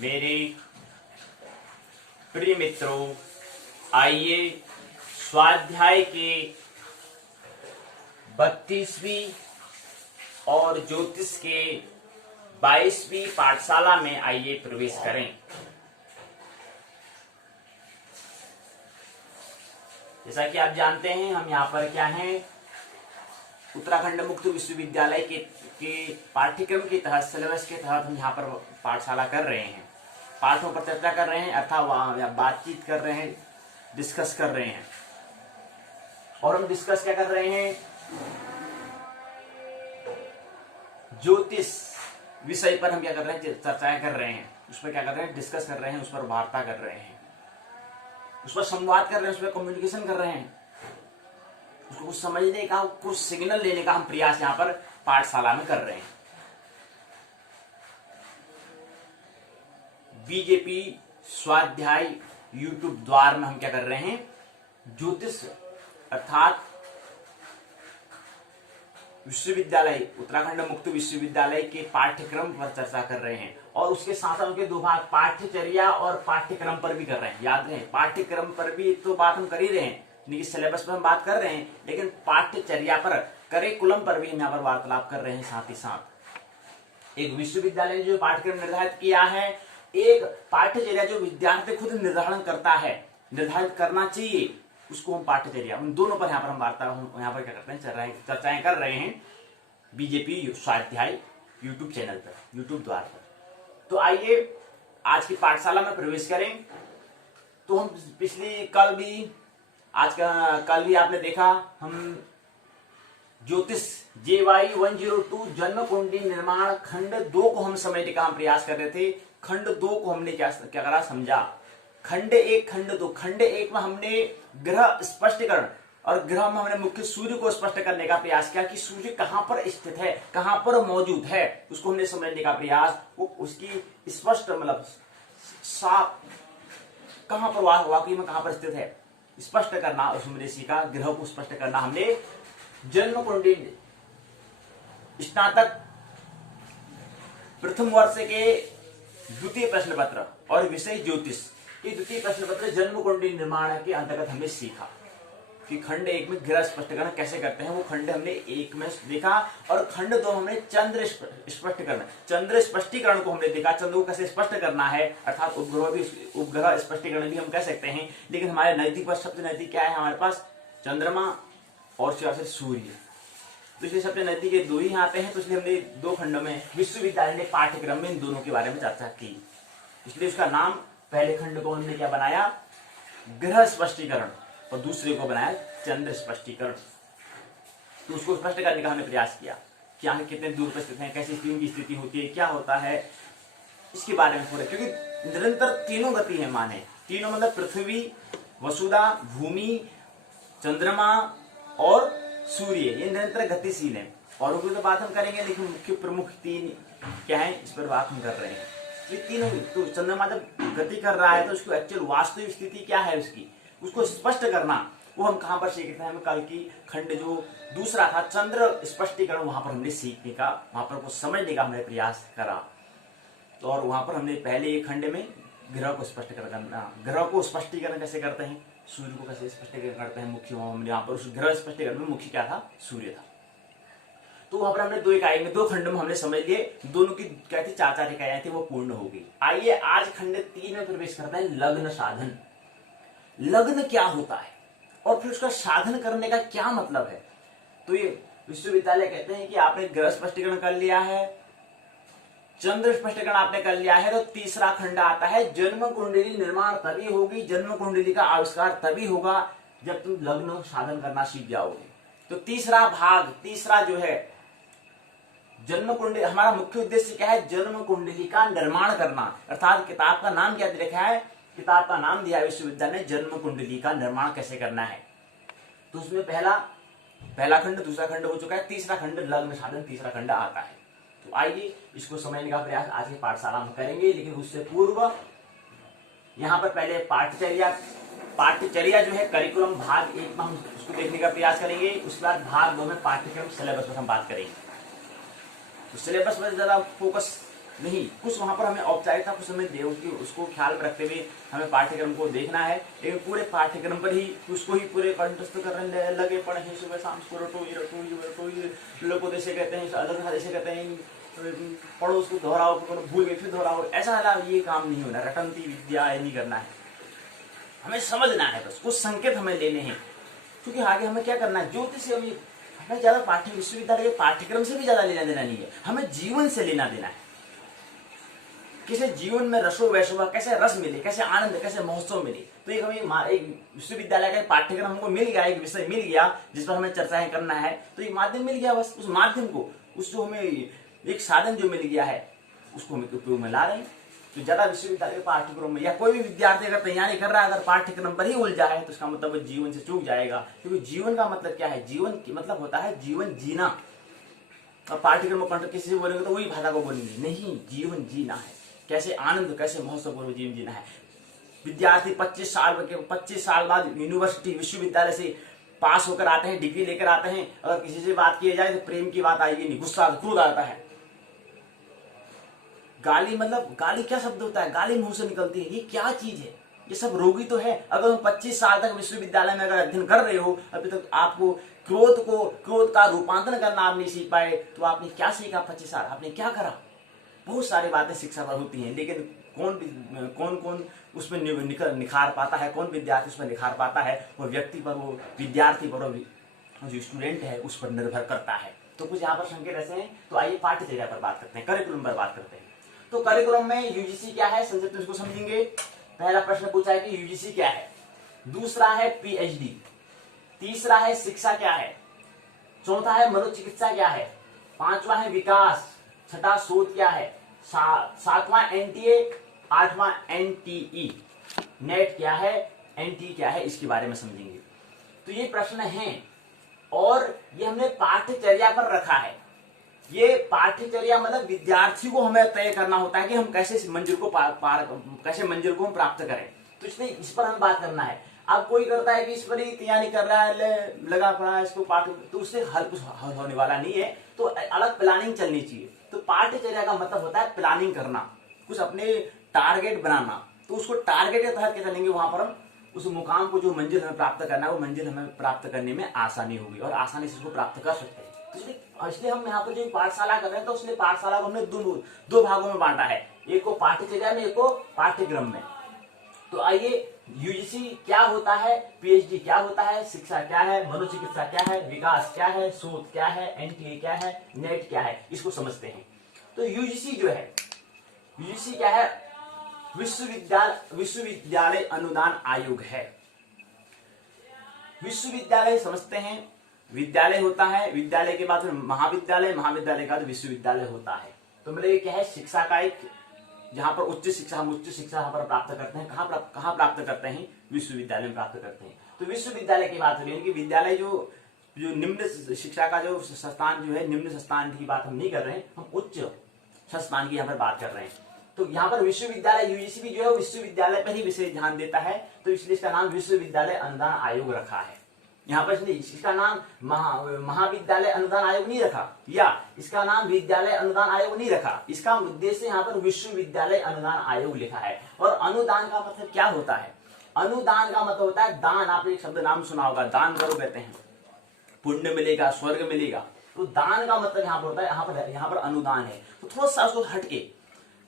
मेरे प्रिय मित्रों, आइए स्वाध्याय के 32वीं और ज्योतिष के 22वीं पाठशाला में आइए प्रवेश करें। जैसा कि आप जानते हैं, हम यहाँ पर क्या हैं, उत्तराखंड मुक्त विश्वविद्यालय के पाठ्यक्रम के तहत, सिलेबस के तहत हम यहाँ पर पाठशाला कर रहे हैं, पाठों पर चर्चा कर रहे हैं, अर्थात वहाँ बातचीत कर रहे हैं, डिस्कस कर रहे हैं। और हम डिस्कस क्या कर रहे हैं, ज्योतिष विषय पर हम क्या कर रहे हैं, चर्चाएं कर रहे हैं, उस पर क्या कर रहे हैं, डिस्कस कर रहे हैं, उस पर वार्ता कर रहे हैं, उस पर संवाद कर रहे हैं, उस पर कम्युनिकेशन कर रहे हैं, उसको कुछ समझने का, कुछ सिग्नल लेने का हम प्रयास यहाँ पर पाठशाला में कर रहे हैं। बीजेपी स्वाध्याय यूट्यूब द्वार में हम क्या कर रहे हैं, ज्योतिष अर्थात विश्वविद्यालय, उत्तराखंड मुक्त विश्वविद्यालय के पाठ्यक्रम पर चर्चा कर रहे हैं। और उसके साथ उनके दो भाग, पाठ्यचर्या और पाठ्यक्रम पर भी कर रहे हैं। याद रहे, पाठ्यक्रम पर भी तो बात हम कर ही रहे हैं, सिलेबस पर हम बात कर रहे हैं, लेकिन पाठ्यचर्या पर, करिकुलम पर भी हम यहाँ पर वार्तालाप कर रहे हैं। साथ ही साथ एक विश्वविद्यालय ने जो पाठ्यक्रम निर्धारित किया है, एक पाठ्यचर्या जो विद्यार्थी खुद निर्धारण करता है, निर्धारित करना चाहिए, उसको हम पाठ्यचर्या, उन दोनों पर यहाँ पर हम वार्ता, यहाँ पर क्या करते हैं, चर्चाएं कर रहे हैं बीजेपी स्वाध्याय यूट्यूब चैनल पर, यूट्यूब द्वार पर। तो आइए आज की पाठशाला में प्रवेश करें। तो हम पिछली कल भी आपने देखा, हम ज्योतिष JY 102 जन्म कुंडली निर्माण खंड 2 को हम समझने का हम प्रयास कर रहे थे। खंड 2 को हमने क्या करा, समझा। खंड 1, खंड 2। खंड 1 में हमने ग्रह स्पष्टीकरण और ग्रह में हमने मुख्य सूर्य को स्पष्ट करने का प्रयास किया कि सूर्य कहां पर स्थित है, कहां पर मौजूद है, उसको हमने समझने का प्रयास, वो उसकी स्पष्ट मतलब साफ कहां पर वाकई में कहां पर स्थित है, स्पष्ट करना उसमें सीखा। ग्रह को स्पष्ट करना हमने जन्म कुंडली स्नातक प्रथम वर्ष के द्वितीय प्रश्न पत्र और विषय ज्योतिष के द्वितीय प्रश्न पत्र जन्म कुंडली निर्माण के अंतर्गत हमने सीखा कि खंड 1 में ग्रह स्पष्टीकरण कैसे करते हैं, वो खंड हमने 1 में देखा। और खंड 2 हमने चंद्र स्पष्टीकरण, चंद्र स्पष्टीकरण को हमने देखा, चंद्र को कैसे स्पष्ट करना है, अर्थात उपग्रह स्पष्टीकरण भी हम कह सकते हैं। लेकिन हमारे नजदीक पर सबसे नजदीक क्या है, हमारे पास चंद्रमा और सूर्य, तो इसलिए सबसे नजदीक ये दो ही आते हैं। तो इसलिए हमने 2 खंडों में विश्वविद्यालय ने पाठ्यक्रम में इन दोनों के बारे में चर्चा की। इसलिए उसका नाम, पहले खंड को हमने क्या बनाया, ग्रह स्पष्टीकरण, और दूसरे को बनाया चंद्र स्पष्टीकरण। तो उसको स्पष्ट करने का हमने प्रयास किया कि आगे कितने दूर पर स्थित है, कैसी की स्थिति होती है, क्या होता है, इसके बारे में पूरा, क्योंकि निरंतर तीनों गति है, माने तीनों मतलब पृथ्वी, वसुधा, भूमि, चंद्रमा और सूर्य, ये निरंतर गतिशील है। और उनकी तो बात हम करेंगे, लेकिन मुख्य प्रमुख 3 क्या है, इस पर बात हम कर रहे हैं। ये तीनों, तो चंद्रमा जब गति कर रहा है तो उसकी एक्चुअल वास्तविक स्थिति क्या है उसकी, उसको स्पष्ट करना, वो हम कहां पर सीखते हैं, हम कल की खंड जो दूसरा था चंद्र स्पष्टीकरण, वहां पर हमने सीखने का, वहां पर कुछ समझने का हमने प्रयास करा। तो और वहां पर हमने पहले एक खंड में ग्रह को स्पष्ट करना, ग्रह को स्पष्टीकरण कैसे करते हैं, सूर्य को कैसे स्पष्टीकरण करते हैं, मुख्य हमने यहाँ पर उस ग्रह स्पष्टीकरण में मुख्य क्या था, सूर्य था। तो वहां पर हमने 2 इकाई में, 2 खंड में हमने समझ लिए, दोनों की क्या थी, 4-4 इकाइयां थी, वो पूर्ण हो गई। आइए आज खंड 3 में प्रवेश करते हैं, लग्न साधन। लग्न क्या होता है और फिर उसका साधन करने का क्या मतलब है। तो ये विश्वविद्यालय कहते हैं कि आपने ग्रह स्पष्टीकरण कर लिया है, चंद्र स्पष्टीकरण आपने कर लिया है, तो तीसरा खंड आता है जन्म कुंडली निर्माण तभी होगी, जन्म कुंडली का आविष्कार तभी होगा जब तुम लग्न साधन करना सीख जाओगे। तो तीसरा भाग, तीसरा जो है जन्म कुंडली, हमारा मुख्य उद्देश्य क्या है, जन्म कुंडली का निर्माण करना। अर्थात किताब का नाम क्या लिखा है, किताब का नाम दिया विश्वविद्यालय ने, जन्म कुंडली का निर्माण कैसे करना है। तो उसमें पहला खंड, दूसरा खंड हो चुका है, तीसरा खंड लग्न साधन, तीसरा खंड आता है। तो आइए इसको समझने का प्रयास आज की पाठशाला में करेंगे। लेकिन उससे पूर्व यहाँ पर पहले पाठ्यचर्या जो है, करिकुलम भाग 1 में हम उसको देखने का प्रयास करेंगे। उसके बाद भाग 2 में पाठ्यक्रम सिलेबस पर हम बात करेंगे। तो सिलेबस पर ज्यादा फोकस नहीं, कुछ वहां पर हमें औपचारिकता कुछ हमें दे उसको ख्याल में रखते हुए हमें पाठ्यक्रम को देखना है, लेकिन पूरे पाठ्यक्रम पर ही उसको ही पूरे कंठस्थ करने लगे पड़े हैं, सुबह शाम को रटो ये रटो ये रटो ये, लोग जैसे कहते हैं अलग जैसे कहते हैं पढ़ो उसको दोहराओ, भूल गए फिर दोहराओ, ऐसा ये काम नहीं होना। रटंती विद्या नहीं करना है, हमें समझना है, बस कुछ संकेत हमें लेने हैं, क्योंकि आगे हमें क्या करना है। ज्योतिष हमें ज्यादा पाठ्य विश्वविद्यालय के पाठ्यक्रम से भी ज्यादा लेना देना नहीं है, हमें जीवन से लेना देना है। कैसे जीवन में रसो वैसो, कैसे रस मिले, कैसे आनंद, कैसे महोत्सव मिले। तो एक विश्वविद्यालय का पाठ्यक्रम हमको मिल गया, एक विषय मिल गया जिस पर हमें चर्चाएं करना है, तो एक माध्यम मिल गया, बस उस माध्यम को, उस जो हमें एक साधन जो मिल गया है उसको हम उपयोग में ला रहे हैं। तो ज्यादा विश्वविद्यालय पाठ्यक्रम में या कोई भी विद्यार्थी अगर तैयारी कर रहा है, अगर पाठ्यक्रम पर ही उलझा है तो इसका मतलब जीवन से चूक जाएगा। क्योंकि जीवन का मतलब क्या है, जीवन की मतलब होता है जीवन जीना। और पाठ्यक्रम में किसी से बोलेंगे तो वही भाषा को बोलेंगे, नहीं, जीवन जीना है, कैसे आनंद, कैसे महोत्सवपूर्ण जीवन जीना है। विद्यार्थी 25 साल बाद यूनिवर्सिटी विश्वविद्यालय से पास होकर आते हैं, डिग्री लेकर आते हैं, अगर किसी से बात की जाए तो प्रेम की बात आएगी नहीं, गुस्सा क्रोध आता है। गाली, मतलब गाली क्या शब्द होता है, गाली मुंह से निकलती है, ये क्या चीज है, ये सब रोगी तो है। अगर तुम 25 साल तक विश्वविद्यालय में अगर अध्ययन कर रहे हो, अभी तक आपको क्रोध का रूपांतरण करना आप नहीं सीख पाए, तो आपने क्या सीखा 25 साल, आपने क्या करा। बहुत सारी बातें शिक्षा पर होती हैं, लेकिन कौन उसमें निखार पाता है, कौन विद्यार्थी उसमें निखार पाता है, वो व्यक्ति पर, वो विद्यार्थी पर, वो जो स्टूडेंट है उस पर निर्भर करता है। तो कुछ यहाँ पर संकेत ऐसे हैं। तो आइए पाठ्यचर्या पर बात करते हैं, करिकुलम पर बात करते हैं। तो करिकुलम में यूजीसी क्या है, संक्षिप्त में इसको समझेंगे। पहला प्रश्न पूछा है कि यूजीसी क्या है, दूसरा है पीएचडी, तीसरा है शिक्षा क्या है, चौथा है मनोचिकित्सा क्या है, पांचवा है विकास, छठा शोध क्या है, सातवां एनटीए, आठवां एनटीई, नेट क्या है, एनटी क्या है, इसके बारे में समझेंगे। तो ये प्रश्न हैं और ये हमने पाठ्यचर्या पर रखा है। ये पाठ्यचर्या मतलब विद्यार्थी को हमें तय करना होता है कि हम कैसे इस मंजिल को कैसे मंजिल को हम प्राप्त करें। तो इसलिए इस पर हमें बात करना है। अब कोई करता है कि इस पर ही तैयारी कर रहा है, लगा पड़ा है इसको पाठ, तो उससे कुछ हल होने वाला नहीं है। तो अलग प्लानिंग चलनी चाहिए। तो पाठ्यचर्या का मतलब होता है प्लानिंग करना, कुछ अपने टारगेट बनाना। तो उसको टारगेट के तहत क्या चलेंगे, वहां पर हम उस मुकाम को, जो मंजिल हमें प्राप्त करना है, वो मंजिल हमें प्राप्त करने में आसानी होगी और आसानी से उसको प्राप्त कर सकते हैं। इसलिए हम यहाँ पर जो पाठशाला कर रहे हैं, तो उसने पाठशाला को हमने दो भागों में बांटा है, एक को पाठ्यचर्या में, एक को पाठ्यक्रम में। तो आइए, यूजीसी क्या होता है, पीएचडी क्या होता है, शिक्षा क्या है, मनोचिकित्सा क्या है, विकास क्या है, शोध क्या है, एनटीए क्या है, नेट क्या है, इसको समझते हैं। तो यूजीसी जो है, यूजीसी क्या है, विश्वविद्यालय अनुदान आयोग है। विश्वविद्यालय समझते हैं, विद्यालय होता है, विद्यालय के बाद महाविद्यालय, महाविद्यालय के बाद विश्वविद्यालय होता है। तो मतलब ये क्या है, शिक्षा का एक, जहां पर उच्च शिक्षा, हम उच्च शिक्षा यहाँ पर प्राप्त करते हैं, कहाँ प्राप्त करते हैं, विश्वविद्यालय में प्राप्त करते हैं। तो विश्वविद्यालय की बात हो रही है कि विद्यालय जो निम्न शिक्षा का जो संस्थान जो है, निम्न संस्थान की बात हम नहीं कर रहे हैं, हम उच्च संस्थान की यहाँ पर बात कर रहे हैं। तो यहाँ पर विश्वविद्यालय, यूजीसी भी जो है विश्वविद्यालय पर ही विशेष ध्यान देता है, तो इसलिए इसका नाम विश्वविद्यालय अनुदान आयोग रखा है। यहाँ पर इसका नाम महाविद्यालय अनुदान आयोग नहीं रखा, या इसका नाम विद्यालय अनुदान आयोग नहीं रखा। इसका उद्देश्य यहाँ पर विश्वविद्यालय अनुदान आयोग लिखा है। और अनुदान का मतलब क्या होता है, अनुदान का मतलब होता है दान। आपने एक शब्द नाम सुना होगा, दान करो कहते हैं, पुण्य मिलेगा, स्वर्ग मिलेगा। तो दान का मतलब यहाँ पर होता है, यहाँ पर अनुदान है। तो थोड़ा सा उसको हटके,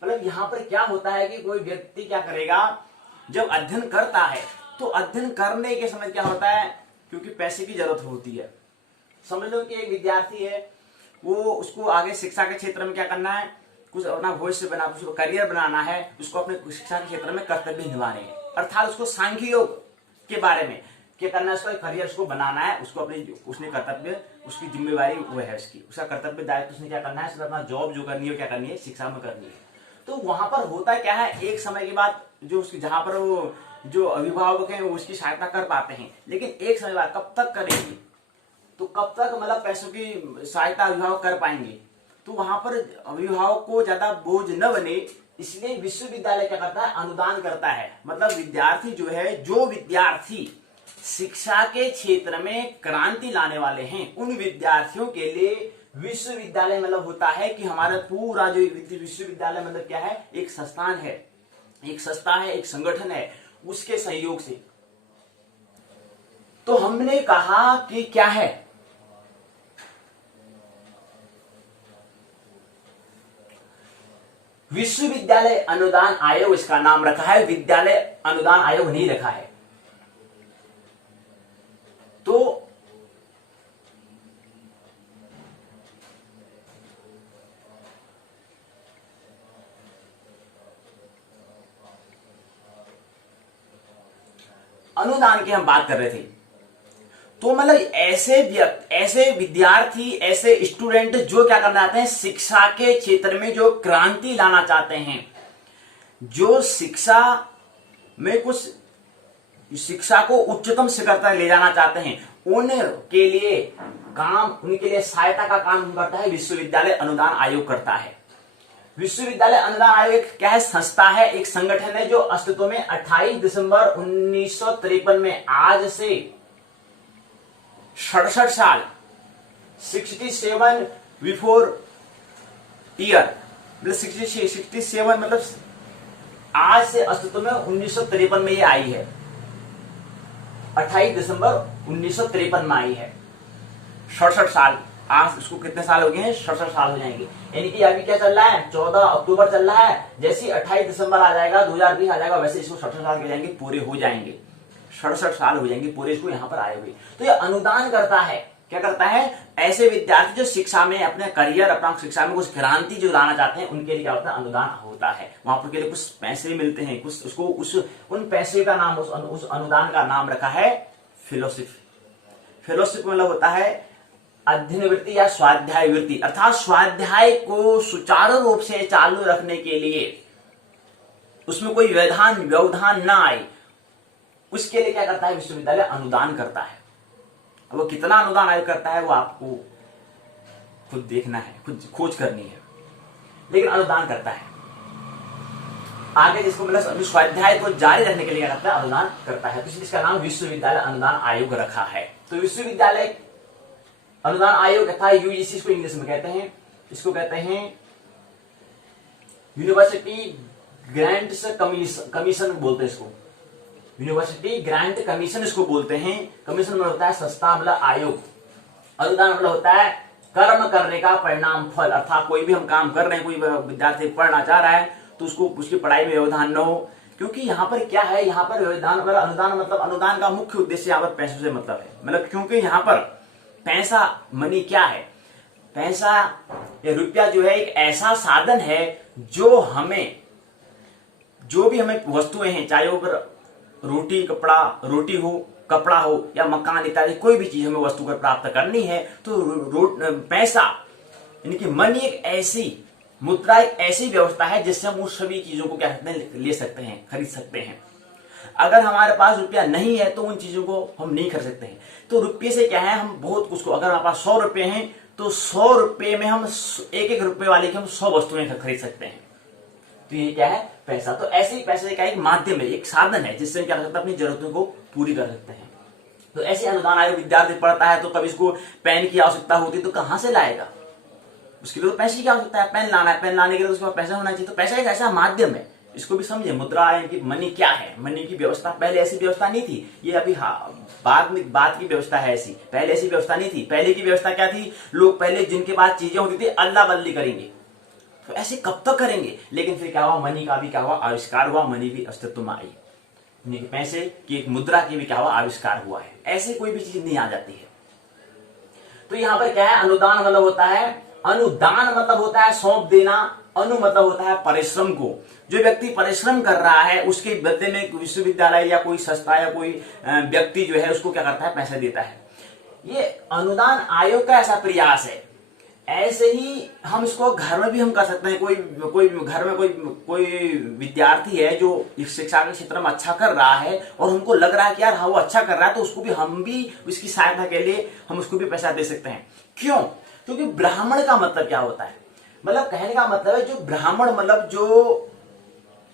मतलब यहाँ पर क्या होता है कि कोई व्यक्ति क्या करेगा, जब अध्ययन करता है, तो अध्ययन करने के समय क्या होता है, क्योंकि पैसे की जरूरत होती है। समझ लो कि एक विद्यार्थी है, वो उसको आगे शिक्षा के क्षेत्र में क्या करना है, कुछ अपना भविष्य बना, उसको करियर बनाना है, उसको अपने शिक्षा के क्षेत्र में कर्तव्य निभाने हैं। अर्थात उसको सांख्य योग के बारे में क्या करना है, उसका करियर उसको बनाना है, उसको अपने, उसने कर्तव्य, उसकी जिम्मेवारी वो है, उसका कर्तव्य दायित्व उसने क्या करना है, उसने अपना जॉब जो करनी है क्या करनी है, शिक्षा में करनी है। तो वहां पर होता क्या है, एक समय के बाद जो उसकी, जहां पर वो जो अभिभावक हैं वो उसकी सहायता कर पाते हैं, लेकिन एक समय बाद कब तक करेंगे, तो कब तक मतलब पैसों की सहायता अभिभावक कर पाएंगे। तो वहां पर अभिभावक को ज्यादा बोझ न बने, इसलिए विश्वविद्यालय क्या करता है, अनुदान करता है। मतलब विद्यार्थी जो है, जो विद्यार्थी शिक्षा के क्षेत्र में क्रांति लाने वाले हैं, उन विद्यार्थियों के लिए विश्वविद्यालय मतलब होता है कि हमारा पूरा जो विश्वविद्यालय मतलब क्या है, एक संस्थान है, एक संस्था है, एक संगठन है, उसके सहयोग से। तो हमने कहा कि क्या है, विश्वविद्यालय अनुदान आयोग इसका नाम रखा है, विद्यालय अनुदान आयोग नहीं रखा है। तो अनुदान की हम बात कर रहे थे, तो मतलब ऐसे विद्यार्थी, ऐसे स्टूडेंट जो क्या करना चाहते हैं, शिक्षा के क्षेत्र में जो क्रांति लाना चाहते हैं, जो शिक्षा में कुछ शिक्षा को उच्चतम शिखर तक ले जाना चाहते हैं, उनके लिए सहायता का काम करता है विश्वविद्यालय अनुदान आयोग करता है। विश्वविद्यालय अनुदान आयोग एक क्या है, संस्था है, एक संगठन है जो अस्तित्व में 28 दिसंबर 1953 में, आज से 67 साल, 67 बिफोर ईयर, मतलब 67 मतलब आज से अस्तित्व में 1953 में ये आई है, 28 दिसंबर 1953 में आई है। 67 साल, आज इसको कितने साल हो गए हैं, 67 साल हो जाएंगे। यानी कि अभी क्या चल रहा है, 14 अक्टूबर चल रहा है, जैसे 28 दिसंबर आ जाएगा 2020 आ जाएगा, वैसे इसको 67 साल के जाएंगे, पूरे हो जाएंगे, 67 साल हो जाएंगे पूरे इसको यहाँ पर आए हुए। तो ये अनुदान करता है, क्या करता है, ऐसे विद्यार्थी जो शिक्षा में अपने करियर, अपना शिक्षा में कुछ क्रांति जो लाना चाहते हैं, उनके लिए क्या होता है, अनुदान होता है। वहां पर के लिए कुछ पैसे मिलते हैं, कुछ उसको उन पैसे का नाम, उस अनुदान का नाम रखा है फेलोशिप। फेलोशिप मतलब होता है अध्ययन वृत्ति या स्वाध्याय वृत्ति, अर्थात स्वाध्याय को सुचारू रूप से चालू रखने के लिए, उसमें कोई व्यवधान ना आए, उसके लिए क्या करता है, विश्वविद्यालय अनुदान करता है। अब वो कितना अनुदान आयोग करता है वो आपको खुद देखना है, खुद खोज करनी है, लेकिन अनुदान करता है। आगे जिसको मतलब स्वाध्याय को जारी रखने के लिए क्या करता है, अनुदान करता है, तो इसलिए इसका नाम विश्वविद्यालय अनुदान आयोग रखा है। तो विश्वविद्यालय अनुदान आयोग तथा यूजीसी इसको इंग्लिश में कहते हैं, इसको कहते हैं यूनिवर्सिटी ग्रांट्स कमीशन बोलते हैं इसको, यूनिवर्सिटी ग्रांट कमीशन इसको बोलते हैं। कमीशन मतलब होता है संस्था, मतलब आयोग। अनुदान मतलब होता है कर्म करने का परिणाम फल, अर्थात कोई भी हम काम कर रहे हैं, कोई विद्यार्थी पढ़ना चाह रहा है तो उसको उसकी पढ़ाई में व्यवधान न हो, क्योंकि यहाँ पर क्या है, यहाँ पर व्यवधान मतलब अनुदान, मतलब अनुदान का मुख्य उद्देश्य यहाँ पर पैसों से मतलब है, मतलब क्योंकि यहाँ पर पैसा, मनी क्या है, पैसा या रुपया जो है एक ऐसा साधन है जो हमें, जो भी हमें वस्तुएं हैं, चाहे वो रोटी हो, कपड़ा हो या मकान इत्यादि, कोई भी चीज हमें वस्तु कर प्राप्त करनी है, तो पैसा यानी कि मनी एक ऐसी मुद्रा, एक ऐसी व्यवस्था है जिससे हम उस सभी चीजों को क्या करते हैं, ले सकते हैं, खरीद सकते हैं। अगर हमारे पास रुपया नहीं है तो उन चीजों को हम नहीं खरीद सकते हैं। तो रुपये से क्या है, हम बहुत कुछ को, अगर हमारे पास 100 रुपए हैं तो 100 रुपए में हम एक रुपए वाले की हम 100 वस्तुएं खरीद सकते हैं। तो ये क्या है, पैसा। तो ऐसे ही पैसे का एक माध्यम है, एक साधन है जिससे क्या कर सकते हैं, अपनी जरूरतों को पूरी कर सकते हैं। तो ऐसे अनुदान आयोग विद्यार्थी पढ़ता है तो कभी इसको पेन की आवश्यकता होती है तो कहां से लाएगा, उसके लिए तो पैसे की आवश्यकता है, पेन लाना है, पेन लाने के लिए उसके पास पैसा होना चाहिए। तो पैसा एक ऐसा माध्यम है, इसको भी समझे। मुद्रा की मनी क्या है, मनी की व्यवस्था, पहले ऐसी व्यवस्था नहीं थी, ये अभी बाद की व्यवस्था है ऐसी, पहले ऐसी व्यवस्था नहीं थी। पहले की व्यवस्था क्या थी, लोग पहले जिनके पास चीजें होती थी अदला बदली करेंगे, तो ऐसे कब तक करेंगे। लेकिन फिर क्या हुआ, मनी का भी क्या हुआ, आविष्कार हुआ, मनी भी अस्तित्व में आई, पैसे की एक मुद्रा की भी क्या हुआ, आविष्कार हुआ है। ऐसे कोई भी चीज नहीं आ जाती है। तो यहां पर क्या है, अनुदान मतलब होता है, अनुदान मतलब होता है सौंप देना, अनु मतलब होता है परिश्रम को। जो व्यक्ति परिश्रम कर रहा है उसके बदले में विश्वविद्यालय या कोई संस्था या कोई व्यक्ति जो है उसको क्या करता है, पैसा देता है। ये अनुदान आयोग का ऐसा प्रयास है। ऐसे ही हम इसको घर में भी हम कर सकते हैं। कोई घर में कोई विद्यार्थी है जो शिक्षा के क्षेत्र में अच्छा कर रहा है और हमको लग रहा है कि यार हाँ वो अच्छा कर रहा है, तो उसको भी हम भी उसकी सहायता के लिए हम उसको भी पैसा दे सकते हैं। क्यों? क्योंकि ब्राह्मण का मतलब क्या होता है, मतलब कहने का मतलब है जो ब्राह्मण मतलब जो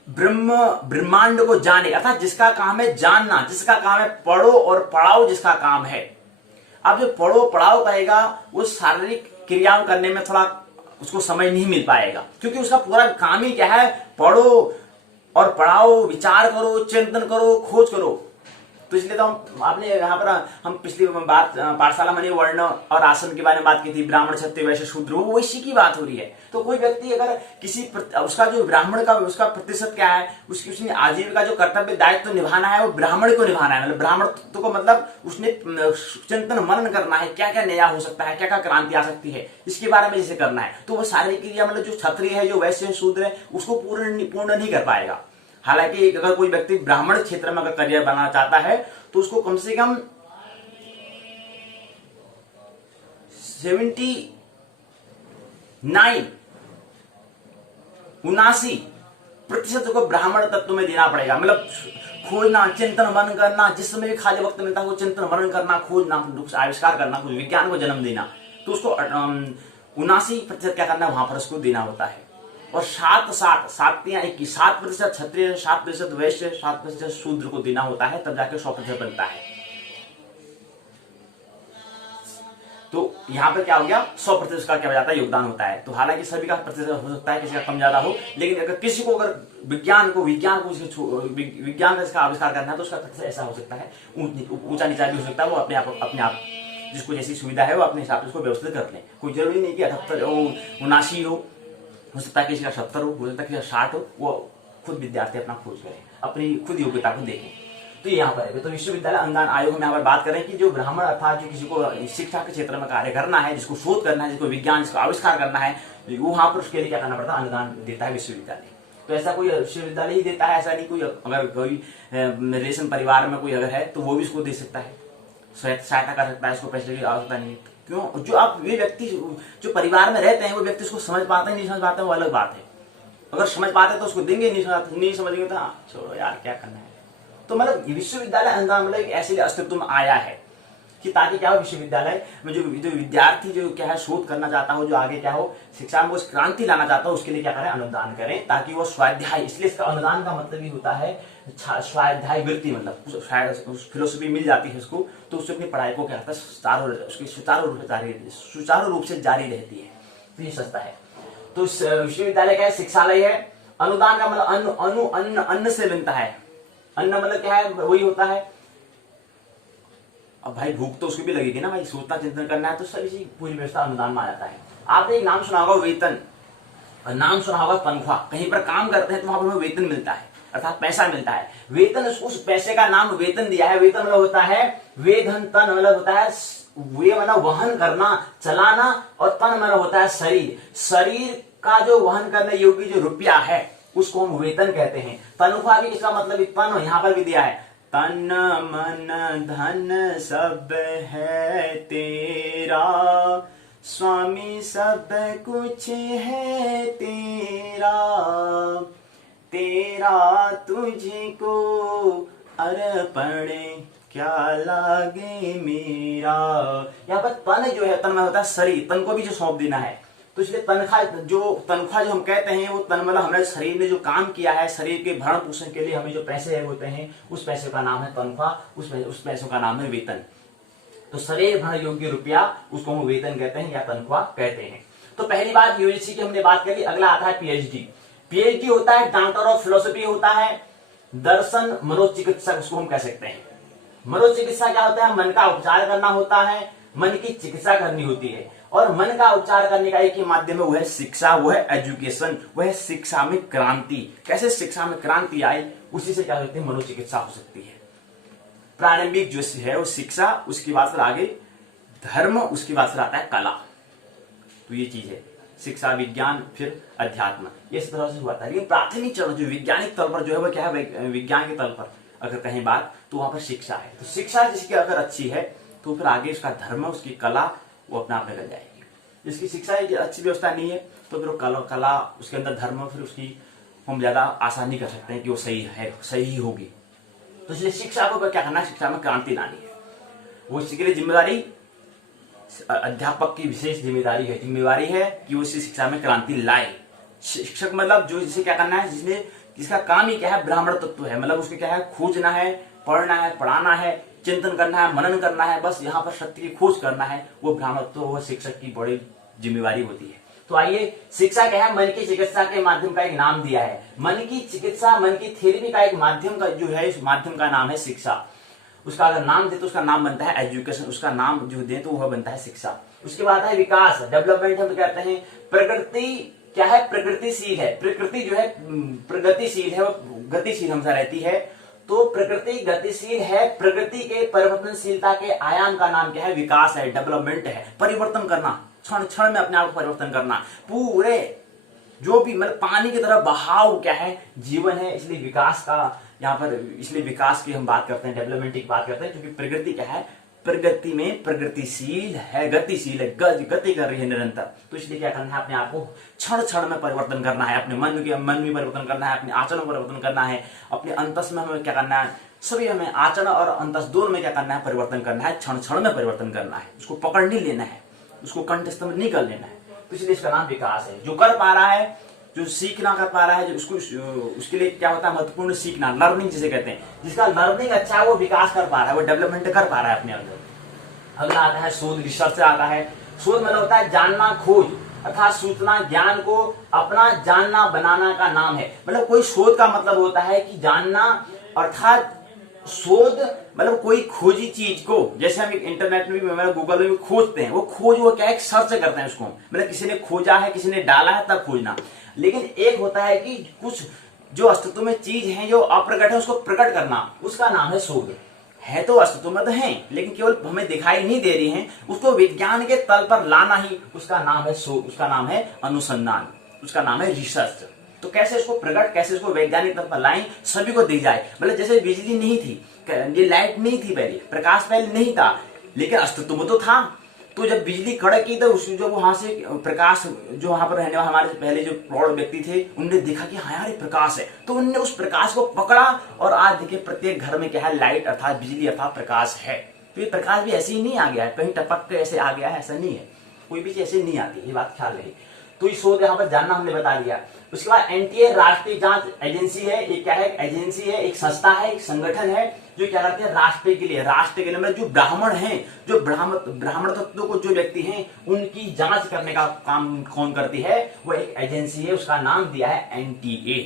ब्रह्मांड को जाने, अर्थात जिसका काम है जानना, जिसका काम है पढ़ो और पढ़ाओ, जिसका काम है। अब जो पढ़ो पढ़ाओ कहेगा वो शारीरिक क्रियाओं करने में थोड़ा उसको समय नहीं मिल पाएगा, क्योंकि उसका पूरा काम ही क्या है, पढ़ो और पढ़ाओ, विचार करो, चिंतन करो, खोज करो। तो इसलिए तो आपने यहाँ पर हम पिछली बात पाठशाला में वर्ण और आसन के बारे में बात की थी, ब्राह्मण क्षत्रिय वैश्य शूद्र, वो इसी की बात हो रही है। तो कोई व्यक्ति अगर किसी उसका जो ब्राह्मण का उसका प्रतिशत क्या है, उसने आजीविका जो कर्तव्य दायित्व निभाना है वो ब्राह्मण को निभाना है। मतलब ब्राह्मण को मतलब उसने चिंतन मनन करना है, क्या क्या नया हो सकता है, क्या क्या क्रांति आ सकती है, इसके बारे में जैसे करना है। तो वो सारी क्रिया मतलब जो क्षत्रिय है, जो वैश्य शूद्र है, उसको पूर्ण नहीं कर पाएगा। हालांकि अगर कोई व्यक्ति ब्राह्मण क्षेत्र में अगर करियर बनाना चाहता है तो उसको कम से कम 79 को ब्राह्मण तत्व में देना पड़ेगा। मतलब खोजना, चिंतन मनन करना, जिस समय भी खाली वक्त मिलता है वो चिंतन मनन करना, खोजना, आविष्कार करना, कुछ विज्ञान को जन्म देना, तो उसको 79% क्या करना है, वहां पर उसको देना होता है। और 7% क्षत्रिय, 7% वैश्य, 7% शूद्र को देना होता है, तब जाके 100% बनता है। तो यहाँ पे क्या हो गया, 100% का क्या हो जाता है, योगदान होता है। तो हालांकि सभी का प्रतिशत हो सकता है, किसी का कम ज्यादा हो, लेकिन अगर किसी को अगर विज्ञान का इसका आविष्कार करना है तो उसका प्रतिशत ऐसा हो सकता है, ऊंचा नीचा भी हो सकता है। वो अपने आप जिसको जैसी सुविधा है वो अपने हिसाब से उसको व्यवस्थित कर ले। कोई जरूरी नहीं कि 78 79 हो सकता है किसी का 70 हो सकता है किसी का 60 हो। वो खुद विद्यार्थी अपना खोज करें, अपनी खुद योग्यता को देखें। तो यहाँ पर तो विश्वविद्यालय अनुदान आयोग में यहाँ पर बात करें कि जो ब्राह्मण अर्थात जो किसी को शिक्षा के क्षेत्र में कार्य करना है, जिसको शोध करना है, जिसको विज्ञान, जिसको आविष्कार करना है, वहां पर उसके लिए क्या करना पड़ता है, अनुदान देता है विश्वविद्यालय। तो ऐसा कोई विश्वविद्यालय ही देता है, ऐसा नहीं कोई अगर कोई रिलेशन परिवार में कोई अगर है तो वो भी उसको दे सकता है, सहायता कर सकता है, उसको पैसे की आवश्यकता नहीं। क्यों, जो आप वे व्यक्ति जो परिवार में रहते हैं वो व्यक्ति उसको समझ पाते हैं नहीं समझ पाते हैं वो अलग बात है। अगर समझ पाते तो उसको देंगे, नहीं समझेंगे तो हाँ छोड़ो यार क्या करना है। तो मतलब विश्वविद्यालय अनुदान मतलब एक ऐसे अस्तित्व में आया है कि ताकि क्या हो, विश्वविद्यालय में जो विद्यार्थी जो क्या है शोध करना चाहता हो, जो आगे क्या हो शिक्षा में वो क्रांति लाना चाहता हो, उसके लिए क्या करें, अनुदान करें, ताकि वो स्वाध्याय, इसलिए इसका अनुदान का मतलब ही होता है स्वाध्याय वृत्ति, मतलब शायद फिलोसफी मिल जाती है उसको, तो उससे अपनी पढ़ाई को क्या करता है, सुचारू रूप से जारी रहती है। तो ये सस्ता है। तो विश्वविद्यालय का है, शिक्षालय है। अनुदान का मतलब अन्न से बनता है। अन्न मतलब क्या है, वही होता है। अब भाई भूख तो उसको भी लगेगी ना भाई, सोचना चिंतन करना है, तो सभी चीज पूरी व्यवस्था अनुदान में आ जाता है। आपने एक नाम सुना होगा वेतन, और नाम सुना होगा तनख्वाह। कहीं पर काम करते हैं तो वहां पर हमें वेतन मिलता है, अर्थात पैसा मिलता है। वेतन, उस पैसे का नाम वेतन दिया है। वेतन मतलब होता है वेधन, तन मतलब होता है वे मतलब वहन करना, चलाना, और तन मतलब होता है शरीर। शरीर का जो वहन करने योग्य जो रुपया है उसको हम वेतन कहते हैं। तनख्वाह भी इसका मतलब तन यहाँ पर भी दिया है, तन मन धन सब है तेरा, स्वामी सब कुछ है तेरा, तेरा तुझको अर्पण क्या लागे मेरा। यहाँ पर तन जो है, तन में होता है शरीर, तन को भी जो सौंप देना है। तो इसलिए तनख्वाह जो हम कहते हैं वो तन मतलब हमारे शरीर ने जो काम किया है, शरीर के भरण पोषण के लिए हमें जो पैसे होते हैं उस पैसे का नाम है तनख्वाह, उस पैसों का नाम है वेतन। तो शरीर भरण योग्य रुपया उसको हम वेतन कहते हैं या तनख्वाह कहते हैं। तो पहली बात यूजीसी की हमने बात करी। अगला आता है पीएचडी। पीएचडी होता है डॉक्टर ऑफ फिलोसफी होता है, दर्शन मनोचिकित्सक उसको हम कह सकते हैं। मनोचिकित्सा क्या होता है, मन का उपचार करना होता है, मन की चिकित्सा करनी होती है। और मन का उपचार करने का एक ही माध्यम है, वो है शिक्षा, वो है एजुकेशन, वो है शिक्षा में क्रांति। कैसे शिक्षा में क्रांति आई, उसी से क्या होती है, मनोचिकित्सा हो सकती है। प्रारंभिक जो है वो शिक्षा, उसके बाद फिर आगे धर्म, उसके बाद फिर आता है कला। तो ये चीज है, शिक्षा, विज्ञान, फिर अध्यात्म, ये इस तरह से हुआ था। लेकिन प्राथमिक चरण जो वैज्ञानिक तल पर जो है वो क्या है, विज्ञान के तल पर अगर कहीं बात तो वहां पर शिक्षा है। तो शिक्षा जिसकी अगर अच्छी है तो फिर आगे उसका धर्म, उसकी कला वो अपना आप निकल जाएगी। जिसकी शिक्षा अच्छी व्यवस्था नहीं है तो फिर वो कला उसके अंदर धर्म, फिर उसकी हम ज्यादा आसानी कर सकते हैं कि वो सही होगी। तो इसलिए शिक्षा को क्या करना है, शिक्षा में क्रांति लानी है। वो इसके लिए जिम्मेदारी अध्यापक की विशेष जिम्मेदारी है कि वो इसी शिक्षा में क्रांति लाए। शिक्षक मतलब जो जिसे क्या करना है, जिसका काम ही क्या है, ब्राह्मण तत्व है। मतलब उसके क्या है, खोजना है, पढ़ना है, पढ़ाना है, चिंतन करना है, मनन करना है, बस यहाँ पर सत्य की खोज करना है। वो ब्राह्मण तत्व, वो शिक्षक की बड़ी जिम्मेवारी होती है। तो आइए, शिक्षा क्या है? मन की चिकित्सा के माध्यम का एक नाम दिया है। मन की चिकित्सा, मन की थेरेपी का एक माध्यम का जो है, इस माध्यम का नाम है शिक्षा। उसका अगर नाम दे तो उसका नाम बनता है एजुकेशन, उसका नाम जो दे तो वह बनता है शिक्षा। उसके बाद है विकास, डेवलपमेंट हम कहते हैं। प्रकृति क्या है? प्रगतिशील है। प्रकृति जो है प्रगतिशील है, वो गतिशील हमेशा रहती है। तो प्रकृति गतिशील है, प्रगति के परिवर्तनशीलता के आयाम का नाम क्या है? विकास है, डेवलपमेंट है। परिवर्तन करना, क्षण क्षण में अपने आप को परिवर्तन करना, पूरे जो भी मतलब पानी की तरह बहाव क्या है? जीवन है। इसलिए विकास का यहाँ पर, इसलिए विकास की हम बात करते हैं, डेवलपमेंट की बात करते हैं, क्योंकि प्रगति क्या है? प्रगति में प्रगतिशील है, गतिशील है, गति कर रही है निरंतर। तो इसलिए क्या करना है? अपने आप को क्षण क्षण में परिवर्तन करना है, अपने मन में परिवर्तन करना है, अपने आचरण में परिवर्तन करना है, अपने अंतस में हमें क्या करना है? सभी हमें आचरण और अंतस दोनों में क्या करना है? परिवर्तन करना है, क्षण क्षण में परिवर्तन करना है। उसको पकड़ नहीं लेना है, उसको कंठस्थ में नहीं कर लेना है। तो इसलिए इसका नाम विकास है। जो कर पा रहा है, जो सीखना कर पा रहा है, जो उसको उसके लिए क्या होता है? महत्वपूर्ण सीखना, लर्निंग जिसे कहते हैं। जिसका लर्निंग अच्छा है वो विकास कर पा रहा है, वो डेवलपमेंट कर पा रहा है अपने अंदर। अगला आता है शोध, रिसर्च आता है। शोध मतलब होता है जानना, खोज अर्थात सूचना, ज्ञान को अपना जानना बनाना का नाम है। मतलब कोई शोध का मतलब होता है कि जानना, अर्थात शोध मतलब कोई खोजी चीज को, जैसे हम इंटरनेट में भी मतलब गूगल में भी खोजते हैं, वो खोज वो क्या है? सर्च करते हैं उसको, मतलब किसी ने खोजा है, किसी ने डाला है, तब खोजना। लेकिन एक होता है कि कुछ जो अस्तित्व में चीज है, जो अप्रकट है, उसको प्रकट करना, उसका नाम है शोध। है तो अस्तित्व में तो है, लेकिन केवल हमें दिखाई नहीं दे रही हैं, उसको विज्ञान के तल पर लाना ही उसका नाम है शोध, उसका नाम है अनुसंधान, उसका नाम है रिसर्च। तो कैसे इसको प्रकट, कैसे इसको वैज्ञानिक तल पर लाएं, सभी को दी जाए। मतलब जैसे बिजली नहीं थी, ये लाइट नहीं थी पहले, प्रकाश पहले नहीं था, लेकिन अस्तित्व में तो था। तो जब बिजली कड़की तो जो वहां से प्रकाश, जो वहां पर रहने वाले हमारे पहले जो प्रौढ़ व्यक्ति थे, उन्होंने देखा कि हाँ यार ये प्रकाश है, तो उन्होंने उस प्रकाश को पकड़ा और आज देखिए प्रत्येक घर में क्या है? लाइट अर्थात बिजली अर्थात प्रकाश है। तो ये प्रकाश भी ऐसे ही नहीं आ गया है, कहीं टपक के ऐसे आ गया है, ऐसा नहीं है, कोई भी चीज ऐसे नहीं आती, ये बात ख्याल रही। तो इस शोध यहाँ पर जानना हमने बता दिया। उसके बाद एनटीए राष्ट्रीय जांच एजेंसी है। ये क्या है? एजेंसी है, एक संस्था है, एक संगठन है, जो क्या करते हैं? राष्ट्र के लिए, राष्ट्र के लिए मतलब जो ब्राह्मण हैं, जो ब्राह्मण तत्व को जो व्यक्ति हैं, उनकी जांच करने का काम कौन करती है? वो एक एजेंसी है, उसका नाम दिया है एनटीए।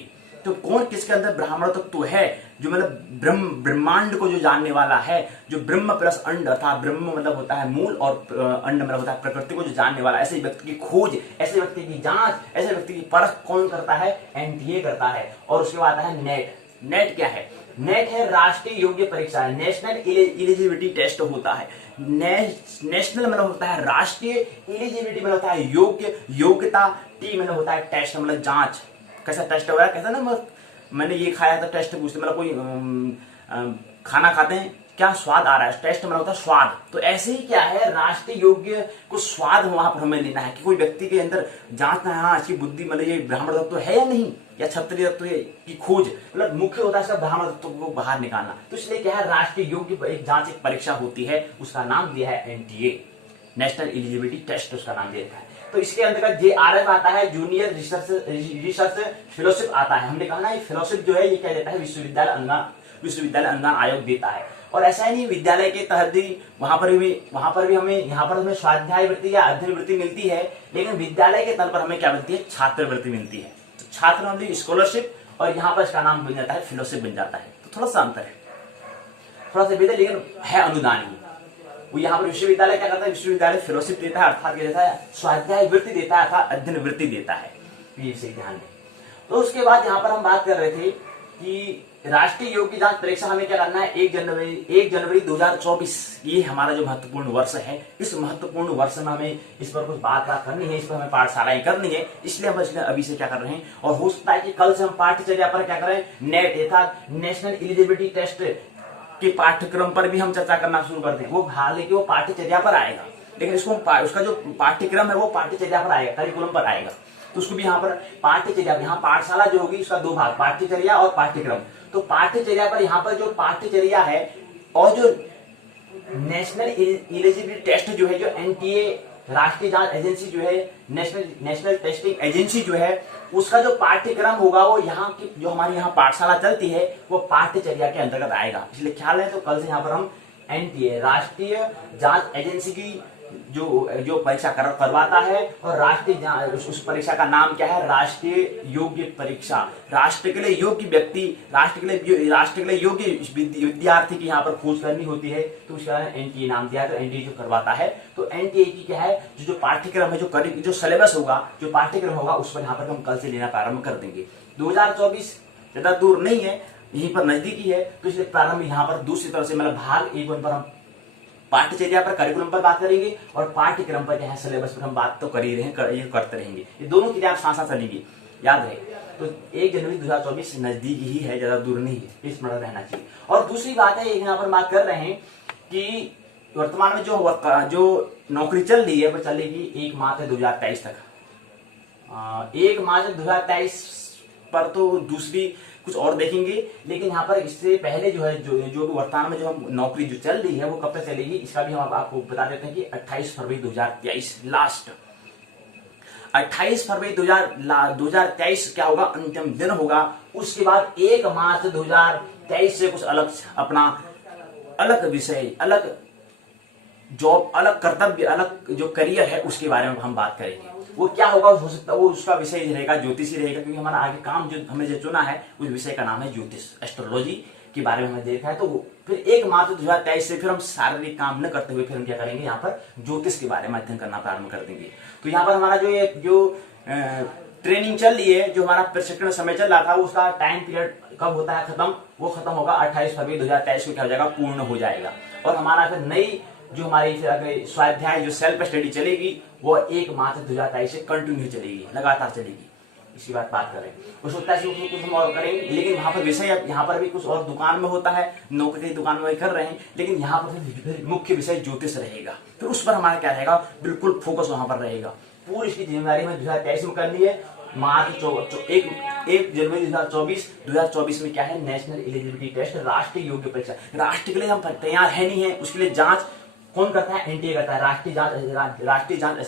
तो कौन किसके अंदर ब्राह्मण तत्व है? जो मतलब ब्रह्मांड को जो जानने वाला है, जो ब्रह्म प्लस अंड अर्थात ब्रह्म मतलब होता है मूल और अंड मतलब होता है प्रकृति को जो जानने वाला, ऐसे व्यक्ति की खोज, ऐसे व्यक्ति की जांच, ऐसे व्यक्ति की परख कौन करता है? एनटीए करता है। और उसके बाद है नेट। नेट क्या है? नेट है राष्ट्रीय योग्य परीक्षा है, नेशनल एलिजिबिलिटी टेस्ट होता है। नेशनल मतलब होता है राष्ट्रीय, एलिजिबिलिटी मतलब होता है योग्य, योग्यता, टी मतलब होता है टेस्ट मतलब जांच। कैसा टेस्ट हो रहा है? कैसा ना मैंने ये खाया था, टेस्ट पूछते, मतलब कोई खाना खाते हैं, क्या स्वाद आ रहा है? टेस्ट मतलब होता है स्वाद। तो ऐसे ही क्या है? राष्ट्रीय योग्य को स्वाद वहां पर हमें लेना है कि कोई व्यक्ति के अंदर जांचना है, हाँ इसकी बुद्धि मतलब ये ब्राह्मण तत्व है या नहीं, या क्षत्रिय तत्व की खोज, मतलब मुख्य होता है इसका ब्राह्मण तत्व को बाहर निकालना। तो इसलिए क्या है? राष्ट्रीय योग्य एक जांच, एक परीक्षा होती है, उसका नाम दिया है एनटीए, नेशनल एलिजिबिलिटी टेस्ट उसका नाम दिया है। तो इसके अंतर्गत जेआरएफ आता है, जूनियर रिसर्च फेलोशिप आता है। हमने कहा ना, ये फेलोशिप जो है ये क्या देता है? विश्वविद्यालय अनुदान आयोग देता है। और ऐसा ही नहीं, विद्यालय के तहत भी वहां पर भी हमें यहाँ पर हमें स्वाध्याय वृत्ति या अध्ययन वृत्ति मिलती है, लेकिन विद्यालय के तल पर हमें क्या मिलती है? छात्रवृत्ति मिलती है। तो छात्र मतलब स्कॉलरशिप, और यहाँ पर इसका नाम बन जाता है फेलोशिप बन जाता है। तो थोड़ा सा अंतर है, थोड़ा सा बेहतर, लेकिन है अनुदान ही। वो यहाँ पर विश्वविद्यालय क्या करता है? विश्वविद्यालय फेलोशिप देता है, अर्थात क्या देता है? स्वाध्याय वृत्ति देता है, अर्थात अध्ययन वृत्ति देता है। ये सही ध्यान दें। तो उसके बाद यहाँ पर हम बात कर रहे थे कि राष्ट्रीय योग्य जांच परीक्षा हमें क्या करना है? 1 जनवरी 2024 ये हमारा जो महत्वपूर्ण वर्ष है, इस महत्वपूर्ण वर्ष में हमें इस पर कुछ बात करनी है, इस पर हमें पाठशालाएं करनी है, इसलिए हम अभी से क्या कर रहे हैं। और हो सकता है कि कल से हम पाठ्यचर्या पर क्या करें? नेट अर्थात नेशनल एलिजिबिलिटी टेस्ट के पाठ्यक्रम पर भी हम चर्चा करना शुरू कर दें। वो हालांकि वो पाठ्यचर्या पर आएगा, लेकिन इसको उसका जो पाठ्यक्रम है वो पाठ्यचर्या पर आएगा, करिकुलम पर आएगा। तो उसको भी यहाँ पर पाठ्यचर्या, यहाँ पाठशाला जो होगी उसका 2 भाग, पाठ्यचर्या और पाठ्यक्रम। तो पाठ्यचर्या पर यहाँ पर जो पाठ्यचर्या है और जो नेशनल एलिजिबिलिटी टेस्ट जो है, जो एनटीए राष्ट्रीय जांच एजेंसी जो है, नेशनल टेस्टिंग एजेंसी जो है, उसका जो पाठ्यक्रम होगा वो यहाँ की जो हमारी यहाँ पाठशाला चलती है वो पाठ्यचर्या के अंतर्गत आएगा। इसलिए ख्याल है। तो कल से यहाँ पर हम एनटीए राष्ट्रीय जांच एजेंसी की जो परीक्षा करवाता है, और राष्ट्रीय उस परीक्षा का नाम क्या है, राष्ट्रीय योग्य परीक्षा। राष्ट्र के लिए योग्य व्यक्ति, राष्ट्र के लिए योग्य विद्यार्थी की यहाँ पर खोज करनी होती है, तो उसका एनटीए नाम दिया। तो एनटीए जो करवाता है, तो एनटीए की क्या है, जो पाठ्यक्रम है, जो सिलेबस होगा, जो पाठ्यक्रम होगा, उस पर यहाँ पर हम कल से लेना प्रारंभ कर देंगे। 2024 ज्यादा दूर नहीं है, यहीं पर नजदीकी है, तो इसलिए प्रारंभ यहाँ पर दूसरी तरह से मतलब भाग 1 पर हम पाठ्यचर्या पर, करिकुलम पर बात करेंगे, और पाठ्यक्रम पर क्या है, सिलेबस पर हम बात तो कर ही रहे हैं, ये करते रहेंगे। ये दोनों चीजें आप साथ साथ चलेंगी, याद रहे। तो 1 जनवरी 2024 नजदीक ही है, ज्यादा दूर नहीं है, इस स्मरण रहना चाहिए। और दूसरी बात है, यहाँ पर बात कर रहे हैं कि वर्तमान में जो नौकरी चल रही है वो चलेगी 1 मार्च 2023 तक। 1 मार्च 2023 पर तो दूसरी कुछ और देखेंगे, लेकिन यहाँ पर इससे पहले जो है, जो वर्तमान में जो हम नौकरी जो चल रही है वो कब तक चलेगी, इसका भी हम आपको बता देते हैं कि 28 फरवरी 2023 लास्ट, 28 फरवरी 2023 क्या होगा, अंतिम दिन होगा। उसके बाद 1 मार्च 2023 से कुछ अलग अपना अलग विषय, अलग जॉब, अलग कर्तव्य, अलग जो करियर है उसके बारे में हम बात करेंगे। वो क्या होगा, हो सकता है वो उसका विषय रहेगा ज्योतिषी रहेगा, क्योंकि हमारा आगे काम जो हमें जो चुना है उस विषय का नाम है ज्योतिष, एस्ट्रोलॉजी के बारे में हमें देखा है। तो फिर 1 मार्च 2023 से फिर हम शारीरिक काम न करते हुए फिर हम क्या करेंगे, यहाँ पर ज्योतिष के बारे में अध्ययन करना प्रारंभ कर देंगे। तो यहाँ पर हमारा जो ट्रेनिंग चल रही है, जो हमारा प्रशिक्षण समय चल रहा था, उसका टाइम पीरियड कब होता है खत्म, वो खत्म होगा 28 फरवरी 2023 को क्या हो जाएगा, पूर्ण हो जाएगा। और हमारा फिर नई जो हमारी स्वाध्याय जो सेल्फ स्टडी चलेगी वो 1 मार्च 2023 से कंटिन्यू चलेगी, लगातार चलेगी। इसी बात कर रहे हैं, हो सकता है कुछ हम और करेंगे, लेकिन वहां पर विषय यहाँ पर भी कुछ और दुकान में होता है, नौकरी की दुकान में कर रहे हैं, लेकिन यहाँ पर फिर मुख्य विषय ज्योतिष रहेगा। फिर उस पर हमारा क्या रहेगा, बिल्कुल फोकस वहां पर रहेगा। पूरी इसकी जिम्मेदारी में 2023 में करनी है। मार्च 1 जनवरी 2024 में क्या है, नेशनल एलिजिबिलिटी टेस्ट, राष्ट्रीय योग्य परीक्षा। राष्ट्र के लिए हम तैयार है नहीं है, उसके लिए जांच कौन करता है, एनटीए करता है, राष्ट्रीय जांच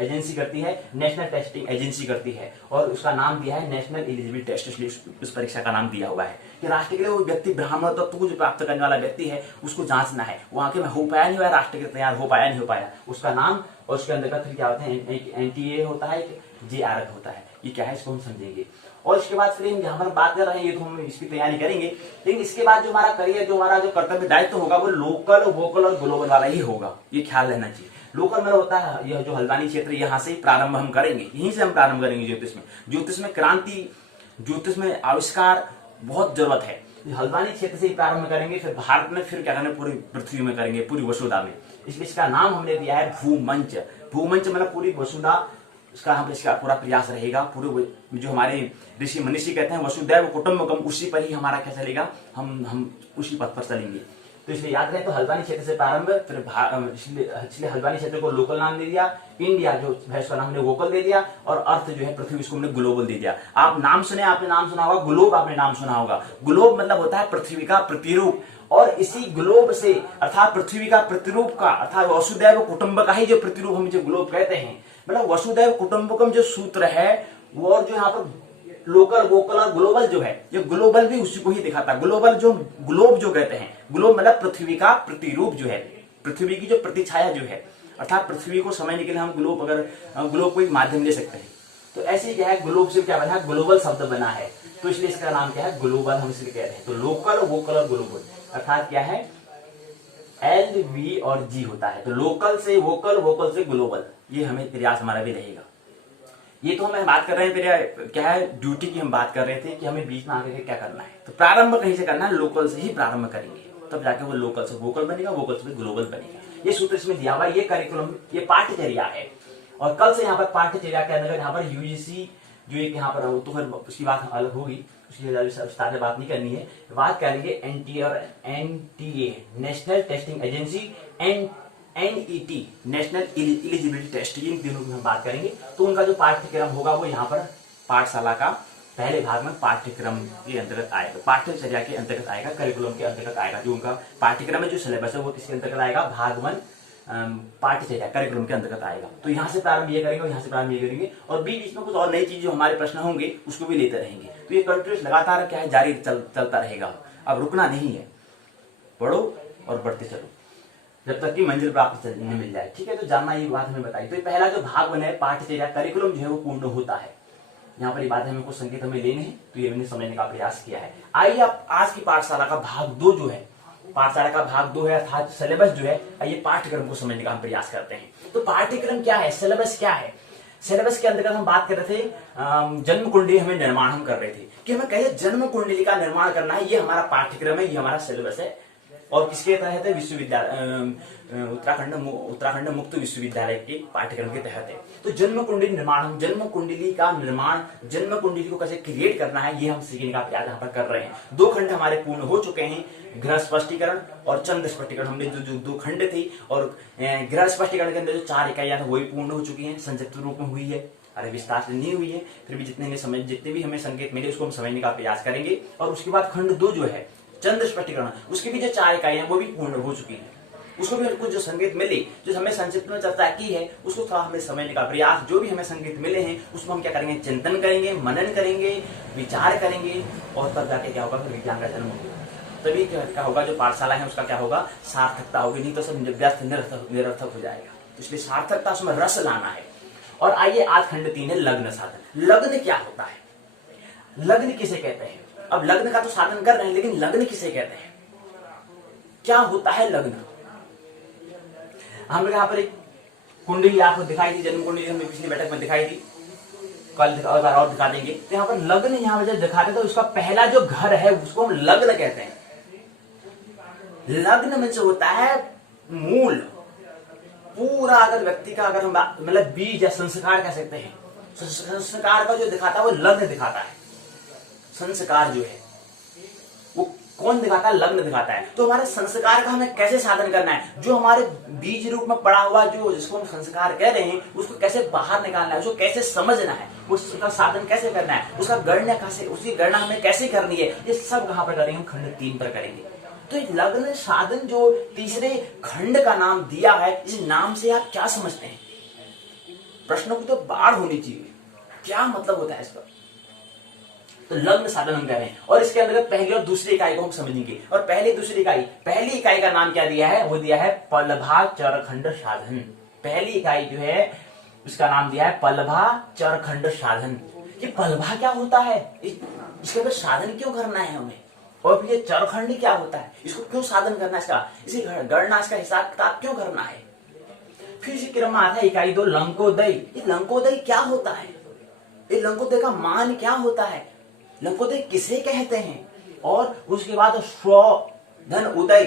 एजेंसी करती है, नेशनल टेस्टिंग एजेंसी करती है, और उसका नाम दिया है नेशनल एलिजिबिलिटी टेस्ट, इसलिए उस परीक्षा का नाम दिया हुआ है कि राष्ट्र के लिए वो व्यक्ति ब्राह्मण तत्व को जो प्राप्त करने वाला व्यक्ति है उसको जांचना है, वहां के में हो पाया नहीं हुआ, राष्ट्र के तैयार हो पाया नहीं हो पाया, उसका नाम और उसके अंतर्गत फिर क्या होता है, एनटीए होता है, जेआरएफ होता है। ये क्या है, इसको हम समझेंगे। और इसके बाद फिर हम यहाँ पर बात कर रहे हैं, ये तो हम इसकी तैयारी करेंगे, लेकिन इसके बाद जो हमारा करियर, जो हमारा जो कर्तव्य दायित्व होगा वो लोकल, वोकल और ग्लोबल वाला ही होगा, ये ख्याल रहना चाहिए। लोकल में होता है यह जो हल्द्वानी क्षेत्र, यहाँ से प्रारंभ हम करेंगे, यहीं से हम प्रारंभ करेंगे। ज्योतिष में क्रांति, ज्योतिष में आविष्कार बहुत जरूरत है, हल्द्वानी क्षेत्र से ही प्रारंभ करेंगे, फिर भारत में, फिर क्या करेंगे, पूरी पृथ्वी में करेंगे, पूरी वसुधा में। इसलिए इसका नाम हमने दिया है भूमंच। भूमंच मतलब पूरी वसुधा, इसका हम इसका पूरा प्रयास रहेगा। पूरे जो हमारे ऋषि मनीषी कहते हैं वसुदैव कुटुंबकम, उसी पर ही हमारा क्या चलेगा, हम उसी पथ पर चलेंगे। तो इसलिए याद रहे, तो हल्द्वानी क्षेत्र से प्रारंभ, फिर इसलिए हल्द्वानी क्षेत्र को लोकल नाम दे दिया, इंडिया जो है उसका नाम हमने वोकल दे दिया, और अर्थ जो है पृथ्वी, उसको हमने ग्लोबल दे दिया। आप नाम सुने, आपने नाम सुना होगा ग्लोब, आपने नाम सुना होगा। ग्लोब मतलब होता है पृथ्वी का प्रतिरूप, और इसी ग्लोब से अर्थात पृथ्वी का प्रतिरूप का, अर्थात वसुदैव कुटुंब का ही जो प्रतिरूप हम जो ग्लोब कहते हैं, मतलब वसुदैव कुटुंबकम जो सूत्र है वो, और जो यहाँ पर लोकल, वोकल और ग्लोबल जो है, ये ग्लोबल भी उसी को ही दिखाता है। ग्लोबल जो ग्लोब जो कहते हैं, ग्लोब मतलब पृथ्वी का प्रतिरूप जो है, पृथ्वी की जो प्रतिछाया जो है, अर्थात पृथ्वी को समझने के लिए हम ग्लोब, अगर ग्लोब को एक माध्यम ले सकते हैं, तो ऐसे क्या है, ग्लोब से क्या बना है, ग्लोबल शब्द बना है, तो इसलिए इसका नाम क्या है, ग्लोबल हम इसलिए कह रहे हैं। तो लोकल, वोकल और ग्लोबल अर्थात क्या है, एल, वी और जी होता है। तो लोकल से वोकल, वोकल से ग्लोबल, ये हमें प्रयास हमारा भी रहेगा। ये तो हम बात कर रहे हैं, फिर क्या है, ड्यूटी की हम बात कर रहे थे कि हमें बीच में आगे क्या करना है। तो प्रारंभ कहीं से करना है, लोकल से ही प्रारंभ करेंगे, तब जाके वो लोकल से वोकल बनेगा, वोकल से ग्लोबल बनेगा। ये सूत्र इसमें दिया हुआ, ये करिकुलम, ये पाठ्यचर्या है। और कल से यहाँ पर पाठ्यचर्या के अंदर यहाँ पर यूजीसी जो एक यहाँ पर, तो फिर उसकी बात अलग होगी, उसकी विस्तार से बात नहीं करनी है। बात करेंगे एनटीए और NTA, National Testing Agency, NET, National eligibility Test, इन तीनों की हम बात करेंगे। तो उनका जो पाठ्यक्रम होगा वो यहाँ पर पाठशाला का पहले भाग में पाठ्यक्रम के अंतर्गत आएगा, पाठ्यचर्या के अंतर्गत आएगा, करिकुलम के अंतर्गत आएगा। जो उनका पाठ्यक्रम है, जो सिलेबस है, वो किसके अंतर्गत आएगा, भाग 1 पाठ्यचर्या करिकुलम के अंतर्गत आएगा। तो यहाँ से प्रारंभ ये करेंगे और यहाँ से प्रारंभ ये करेंगे, और बीच में कुछ और नई चीज जो हमारे प्रश्न होंगे उसको भी लेते रहेंगे। तो ये कंटिन्यूस लगातार क्या है, जारी चलता रहेगा, अब रुकना नहीं है, बढ़ो और बढ़ते चलो। जब तक कि मंजिल प्राप्त नहीं मिल जाए। ठीक है, तो जानना ये बात हमें बताई। तो पहला जो भाग बना है पाठ्यचर्या करिकुलम जो है वो पूर्ण होता है। यहाँ पर ये बात हमें कुछ संकेत हमें लेने हैं, तो ये मैंने समझने का प्रयास किया है। आइए आप आज की पाठशाला का भाग 2 जो है, पाठशाला का भाग 2 है अर्थात सिलेबस जो है, आइए पाठ्यक्रम को समझने का हम प्रयास करते हैं। तो पाठ्यक्रम क्या है, सिलेबस क्या है। सिलेबस के अंतर्गत हम बात कर रहे थे जन्म कुंडली हमें निर्माण हम कर रहे थे कि हमें कहे जन्म कुंडली का निर्माण करना है, ये हमारा पाठ्यक्रम है, ये हमारा सिलेबस है। और किसके तहत है, विश्वविद्यालय उत्तराखंड मुक्त विश्वविद्यालय के पाठ्यक्रम के तहत है। तो जन्म कुंडली निर्माण, हम जन्म कुंडली का निर्माण, जन्म कुंडली को कैसे क्रिएट करना है, ये हम सीखने का प्रयास यहाँ पर कर रहे हैं। 2 खंड हमारे पूर्ण हो चुके हैं, ग्रह स्पष्टीकरण और चंद्र स्पष्टीकरण। हमने जो 2 खंड थी और ग्रह स्पष्टीकरण के अंदर जो 4 इकाइयां थी वही पूर्ण हो चुकी हैं, संक्षिप्त रूप में हुई है, अरे विस्तार से नहीं हुई है, फिर भी जितने भी हमें संकेत मिले उसको हम समझने का प्रयास करेंगे। और उसके बाद खंड 2 जो है चंद्र स्पष्टीकरण, उसकी भी जो 4 इकाइयां वो भी पूर्ण हो चुकी है। उसको भी कुछ जो संकेत मिले, जो हमें संक्षिप्त में चर्चा की है, उसको थोड़ा हमें समझने का प्रयास, जो भी हमें संकेत मिले हैं उसको हम क्या करेंगे, चिंतन करेंगे, मनन करेंगे, विचार करेंगे, और तब जाके क्या होगा, फिर विज्ञान का जन्म होगा। तभी क्या होगा, जो पाठशाला है उसका क्या होगा, सार्थकता होगी, नहीं तो सब व्यस्त निरर्थक हो जाएगा। तो इसलिए सार्थकता, उसमें रस लाना है। और आइए आज खंड 3 है लग्न साधन। लग्न क्या होता है, लग्न किसे कहते हैं। अब लग्न का तो साधन कर रहे हैं, लेकिन लग्न किसे कहते हैं, क्या होता है लग्न। हम लोग यहाँ पर एक कुंडली आपको दिखाई थी, जन्म कुंडली हमने पिछली बैठक में दिखाई थी, कल और दिखा देंगे। तो यहाँ पर लग्न यहाँ जब दिखाते तो उसका पहला जो घर है उसको हम लग्न कहते हैं। लग्न में जो होता है मूल, पूरा अगर व्यक्ति का अगर हम मतलब बीज या संस्कार कह सकते हैं, संस्कार का जो दिखाता है वो लग्न दिखाता है। संस्कार जो है वो कौन दिखाता है, लग्न दिखाता है। तो हमारे संस्कार का हमें कैसे साधन करना है, जो हमारे बीज रूप में पड़ा हुआ जो जिसको हम संस्कार कह रहे हैं उसको कैसे बाहर निकालना है, उसको कैसे समझना है, उसका साधन कैसे करना है, उसका गणना कैसे, उसकी गणना हमें कैसे करनी है, ये सब कहां पर करेंगे, हम खंड 3 पर करेंगे। तो लग्न साधन जो तीसरे खंड का नाम दिया है, इस नाम से आप क्या समझते हैं, प्रश्नों की तो बाढ़ होनी चाहिए, क्या मतलब होता है इसका। तो लग्न साधन हम कह रहे हैं, और इसके अंतर्गत पहली और दूसरी इकाई को हम समझेंगे। और पहली इकाई का नाम क्या दिया है, वो दिया है पलभा चरखंड साधन। पहली इकाई जो है उसका नाम दिया है पलभा चरखंड साधन। ये पलभा क्या होता है, इसके अंदर साधन क्यों करना है हमें, और ये चरखंड क्या होता है, इसको क्यों साधन करना है, इसका इसी गणना, इसका हिसाब किताब क्यों करना है। फिर इसी क्रम में आता है इकाई 2 लंकोदय। ये लंकोदय क्या होता है, ये लंकोदय का मान क्या होता है, लंकोदय किसे कहते हैं। और उसके बाद स्वधन उदय,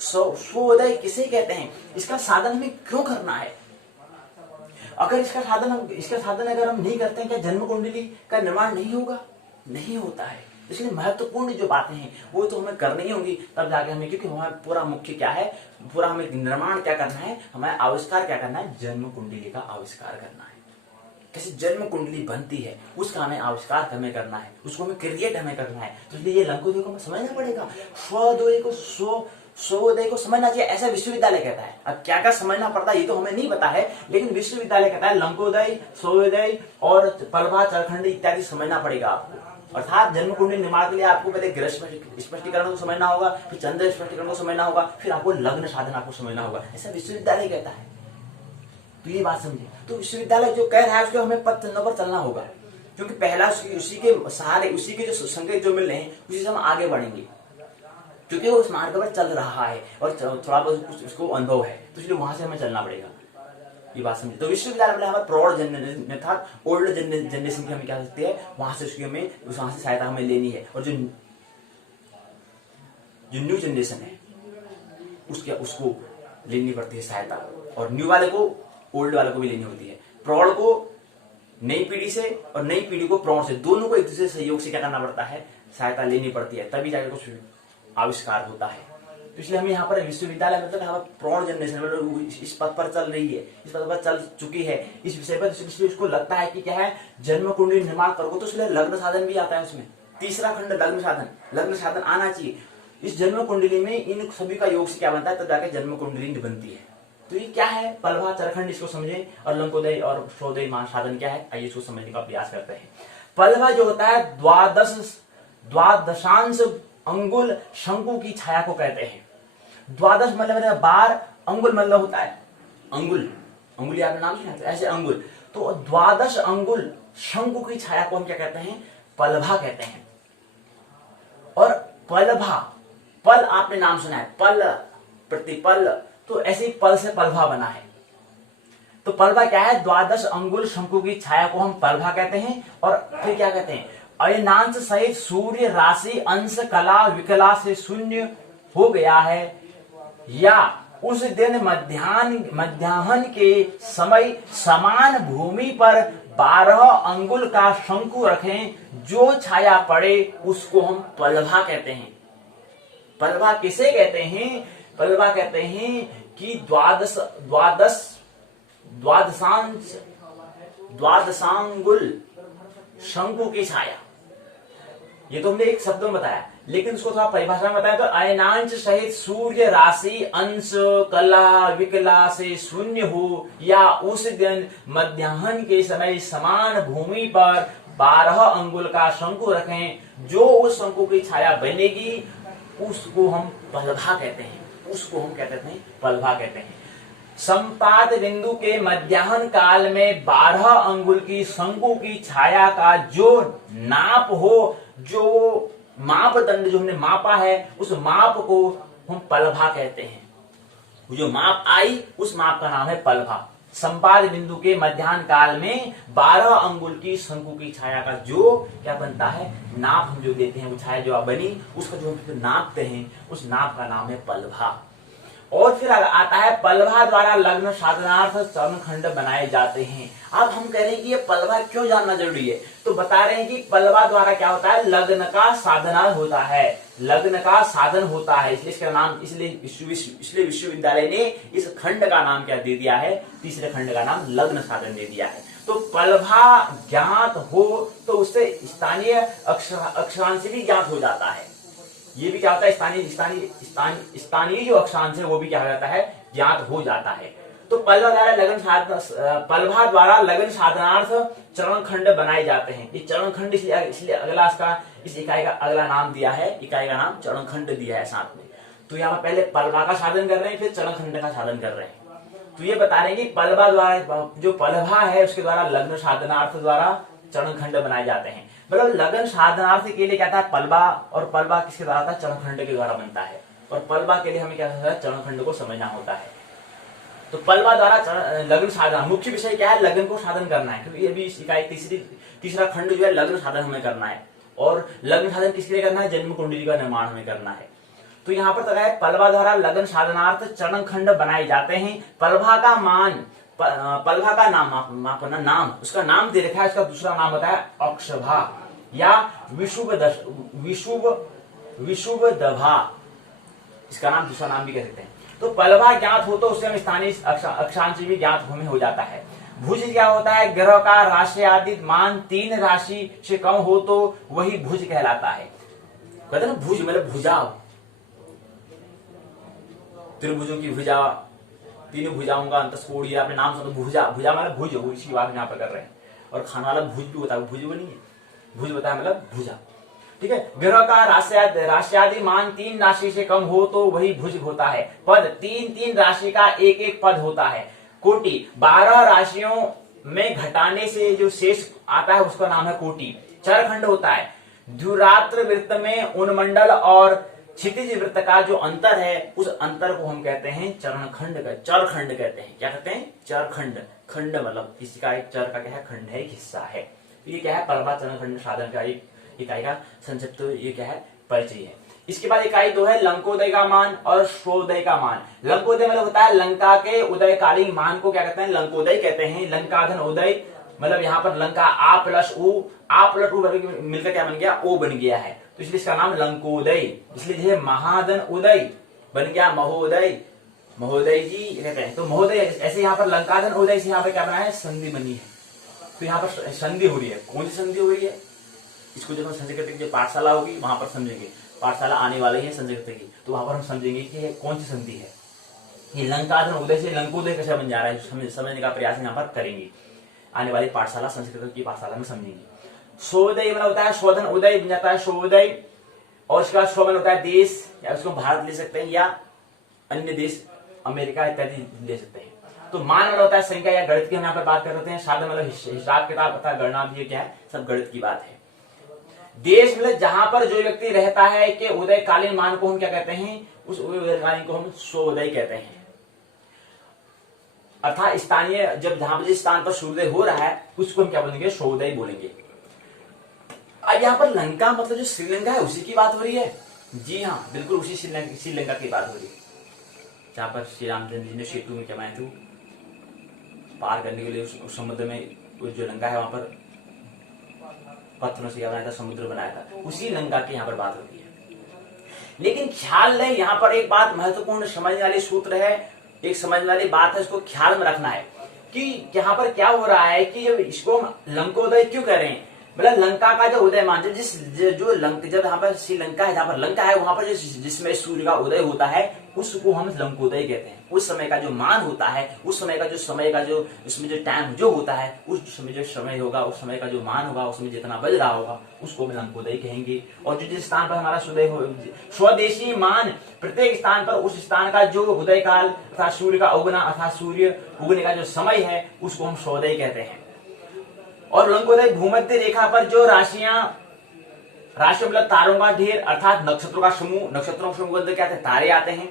स्वोदय किसे कहते हैं, इसका साधन हमें क्यों करना है। अगर इसका साधन अगर हम नहीं करते हैं, क्या जन्म कुंडली का निर्माण नहीं होगा, नहीं होता है। इसलिए महत्वपूर्ण जो बातें हैं वो तो हमें करनी ही होंगी, तब जाके हमें, क्योंकि हमारा पूरा मुख्य क्या है, पूरा हमें निर्माण क्या करना है, हमें आविष्कार क्या करना है, जन्म कुंडली का आविष्कार करना है। कैसे जन्म कुंडली बनती है उसका हमें आविष्कार हमें करना है, उसको हमें क्रिएट हमें करना है। तो इसलिए ये लंकोदय को हमें समझना पड़ेगा, स्वोदय को समझना चाहिए, ऐसा विश्वविद्यालय कहता है। अब क्या क्या समझना पड़ता है ये तो हमें नहीं पता है, लेकिन विश्वविद्यालय कहता है लंकोदय, स्वोदय और पलभा चरखंड इत्यादि समझना पड़ेगा आपको। अर्थात जन्म कुंडली निर्माण के लिए आपको पहले ग्रह स्पष्टीकरण को समझना होगा, फिर चंद्र स्पष्टीकरण को समझना होगा, फिर आपको लग्न साधन आपको समझना होगा, ऐसा विश्वविद्यालय कहता है। तो ये बात समझिए। तो विश्वविद्यालय जो कह रहा है उसको हमें पथ चिन्हों पर चलना होगा, क्योंकि पहला उसी के सहारे, उसी के जो संकेत जो मिल रहे हैं उसी से हम आगे बढ़ेंगे, क्योंकि वो उस मार्ग पर चल रहा है और थोड़ा बहुत उसको अनुभव है, तो इसलिए वहां से हमें चलना पड़ेगा। ये बात समझिए। तो विश्वविद्यालय में हमारे प्रौढ़ जनरेशन अर्थात ओल्ड जनरेशन की हमें क्या सकते हैं, वहां से उसकी हमें वहां से सहायता हमें लेनी है, और जो न्यू जनरेशन है उसको लेनी पड़ती है सहायता, और न्यू वाले को ओल्ड वाले को भी लेनी होती है। प्रौढ़ को नई पीढ़ी से और नई पीढ़ी को प्रौढ़ से, दोनों को एक दूसरे सहयोग से क्या करना पड़ता है, सहायता लेनी पड़ती है, तभी जाकर कुछ आविष्कार होता है। तो इसलिए हमें यहाँ पर विश्वविद्यालय मतलब यहाँ पर प्रौढ़ जनरेशन मतलब इस पथ पर चल रही है, इस पथ पर चल चुकी है इस विषय पर, इसलिए उसको लगता है कि क्या है जन्म कुंडली निर्माण करोगे, तो इसलिए लग्न साधन भी आता है उसमें। तीसरा खंड लग्न साधन आना चाहिए। इस जन्म कुंडली में इन सभी का योग से क्या बनता है, तब जाकर जन्म कुंडली बनती है। तो ये क्या है, पलभा चरखंड, इसको समझें, और लंकोदय और स्वोदय मान साधन क्या है, आइए इसको समझने का प्रयास करते हैं। पलभा जो होता है द्वादशांश अंगुल शंकु की छाया को कहते हैं। द्वादश मतलब बार, अंगुल मतलब होता है अंगुल, अंगुली आपने नाम सुना है, ऐसे अंगुल। तो द्वादश अंगुल शंकु की छाया को हम क्या कहते हैं? पलभा कहते हैं। और पलभा, पल आपने नाम सुना है, पल प्रतिपल, तो ऐसे ही पल से पलभा बना है। तो पलभा क्या है? द्वादश अंगुल शंकु की छाया को हम पलभा कहते हैं। और फिर क्या कहते हैं? अयनांश सहित सूर्य राशि अंश कला विकला से शून्य हो गया है, या उस दिन मध्याह्न के समय समान भूमि पर 12 अंगुल का शंकु रखें, जो छाया पड़े उसको हम पलभा कहते हैं। पलभा किसे कहते हैं? पलभा कहते हैं कि द्वादशांगुल शंकु की छाया। ये तो हमने एक शब्द में बताया, लेकिन उसको थोड़ा परिभाषा में बताया तो अयनांश सहित सूर्य राशि अंश कला विकला से शून्य हो, या उस दिन मध्याह्न के समय समान भूमि पर 12 अंगुल का शंकु रखें, जो उस शंकु की छाया बनेगी उसको हम पलभा कहते हैं। उसको हम क्या कहते हैं? पलभा कहते हैं। संपाद बिंदु के मध्याह्न काल में 12 अंगुल की शंकु की छाया का जो नाप हो, जो मापदंड जो हमने मापा है, उस माप को हम पलभा कहते हैं। जो माप आई उस माप का नाम है पलभा। संपाद बिंदु के मध्याह्न काल में 12 अंगुल की शंकु की छाया का जो क्या बनता है? नाप हम जो देते हैं, वो छाया जो बनी उसका जो हम नापते हैं, उस नाप का नाम है पलभा। और फिर आता है पलभा द्वारा लग्न साधनार्थ चरण खंड बनाए जाते हैं। अब हम कह रहे हैं कि ये पलभा क्यों जानना जरूरी है, तो बता रहे हैं कि पलभा द्वारा क्या होता है? लग्न का साधना होता है, लग्न का साधन होता है। इसलिए इसका नाम, इसलिए विश्वविद्यालय ने इस खंड का नाम क्या दे दिया है? तीसरे खंड का नाम लग्न साधन दे दिया है। तो पलभा ज्ञात हो तो उससे स्थानीय अक्षरांश भी ज्ञात हो जाता है। ये भी क्या होता है? स्थानीय जो अक्षांश है वो भी क्या हो जाता है? ज्ञात हो जाता है। तो पलभा द्वारा लग्न साधनार्थ चरण खंड बनाए जाते हैं। ये चरण खंड इसलिए अगला इस इकाई का अगला नाम दिया है, इकाई का नाम चरण खंड दिया है साथ में। तो यहाँ पर पहले पलभा का साधन कर रहे हैं, फिर चरण खंड का साधन कर रहे हैं। तो ये बता रहे हैं कि पलभा द्वारा, जो पलभा है उसके द्वारा लग्न साधनार्थ द्वारा चरण खंड बनाए जाते हैं। मतलब लग्न साधनार्थ के लिए क्या था? पलभा, और पलभा किसके द्वारा था? चरण खंड के द्वारा बनता है। और पलभा के लिए हमें क्या होता है? चरण खंड को समझना होता है। तो पलभा द्वारा लग्न साधन, मुख्य विषय क्या है? लग्न को साधन करना है, क्योंकि ये भी इकाई तीसरा खंड जो है लग्न साधन हमें करना है। और लग्न साधन किसके लिए करना है? जन्म कुंडली का निर्माण हमें करना है। तो यहाँ पर है पलभा द्वारा लग्न साधनार्थ चरण खंड बनाए जाते हैं। पलभा का मान, पलभा का नाम नाम उसका नाम दे रखा है, उसका दूसरा नाम होता है अक्षभा या विषुवदभा, इसका नाम दूसरा नाम भी कह सकते हैं। तो पलभा ज्ञात हो तो उससे हम स्थानीय अक्षांश भी ज्ञात हमें हो जाता है। भुज क्या होता है? ग्रह का राशि आदि मान 3 राशि से कम हो तो वही भुज कहलाता है। कहते ना भुज मतलब भुजा, त्रिभुजों की भुजा, तीनों भुजाओं का अंतस्कोण, आपने नाम सुना भुजा, भुजा मतलब भुज, इसी बात यहाँ पर कर रहे हैं। और खाने वाला भुज भी होता है, भुज वो नहीं है, भुज बताया मतलब भुजा। ठीक है। ग्रह का राशि मान 3 राशि से कम हो तो वही भुज होता है। पद 3 राशि का एक पद होता है। कोटि 12 राशियों में घटाने से जो शेष आता है उसका नाम है कोटि। चरखंड होता है द्विरात्र वृत्त में उन्मंडल और क्षितिज वृत्त का जो अंतर है, उस अंतर को हम कहते हैं चरणखंड का, चरखंड कहते हैं। क्या कहते हैं? चरखंड। खंड मतलब इसका एक चर का क्या है? खंड है, एक हिस्सा है। तो ये क्या है? पलभा चरणखंड साधन का एक इकाई का संक्षिप्त ये क्या है? परिचय है। इसके बाद इकाई 2 है लंकोदय का मान और स्वोदय का मान। लंकोदय मतलब होता है लंका के उदयकालीन मान को क्या कहते हैं? लंकोदय कहते हैं। लंकाधन उदय मतलब यहाँ पर लंका आ प्लस उ मिलकर क्या बन गया? ओ बन गया है, तो इसलिए इसका नाम लंकोदय। इसलिए महाधन उदय बन गया महोदय, महोदय जी कहते हैं। तो महोदय ऐसे यहाँ पर लंकाधन उदय से यहाँ पर क्या बना है? संधि बनी है। तो यहाँ पर संधि हो रही है। कौन सी संधि हो रही है? इसको जब हम संस्कृत की जो पाठशाला होगी वहां पर समझेंगे। पाठशाला आने वाली है संस्कृत की, तो वहां पर हम समझेंगे कि कौन सी संधि है। ये लंकाधन उदय से लंकोदय कैसे बन जा रहा है, समझने का प्रयास यहाँ पर करेंगे। आने वाली पाठशाला संस्कृत की पाठशाला में समझेंगे। स्वोदय मतलब होता है शोधन उदय बन जाता है स्वोदय। और उसका स्व मतलब होता है देश, या उसको भारत ले सकते हैं, या अन्य देश अमेरिका इत्यादि ले सकते हैं। तो मान वाला होता है संख्या या गणित की हम यहाँ पर बात कर रहे हैं। साधन मतलब हिसाब किताब तथा गणना भी क्या है, सब गणित की बात है। देश मतलब जहां पर जो व्यक्ति रहता है कि उदयकालीन मान को हम क्या कहते हैं, उस उदयकालीन को हम सूर्योदय कहते हैं। अर्थात स्थानीय जब जहां पर जिस स्थान पर सूर्योदय हो रहा है उसको हम क्या बोलेंगे, सूर्योदय बोलेंगे। अब यहाँ पर लंका मतलब जो श्रीलंका है उसी की बात हो रही है। जी हाँ, बिल्कुल उसी श्रीलंका की बात हो रही है, जहां पर श्री रामचंद्र जी ने सेतु में क्या बनाए थे, पार करने के लिए उस समुद्र में, उस जो लंका है वहां पर पत्थरों से क्या बनाया था, समुद्र बनाया था, उसी लंका की यहाँ पर बात होती है। लेकिन ख्याल रहे यहाँ पर एक बात महत्वपूर्ण समझने वाली सूत्र है, एक समझने वाली बात है, इसको ख्याल में रखना है कि यहाँ पर क्या हो रहा है कि इसको हम लंकोदय क्यों कह रहे हैं। मतलब लंका का जो उदयमान जो जब यहाँ पर श्रीलंका है, जहाँ पर लंका है, वहां पर जिसमें सूर्य का उदय होता है उसको हम लंकोदय कहते हैं। उस समय का जो मान होता है, उस समय का जो इसमें जो टाइम जो होता है, उस समय जो समय होगा, उस समय का जो मान होगा, उसमें जितना बज रहा होगा उसको हम लंकोदय कहेंगे। और जो जिस स्थान पर हमारा स्वदेशी मान, प्रत्येक स्थान पर उस स्थान का जो उदय काल अर्थात सूर्य का उगना अर्थात सूर्य उगने का जो समय है उसको हम स्वोदय कहते हैं। और लंकोदय भूमध्य रेखा पर जो राशियां मतलब तारों का ढेर अर्थात नक्षत्रों का समूह, नक्षत्रों के समूह के अंदर क्या आते हैं, तारे आते हैं।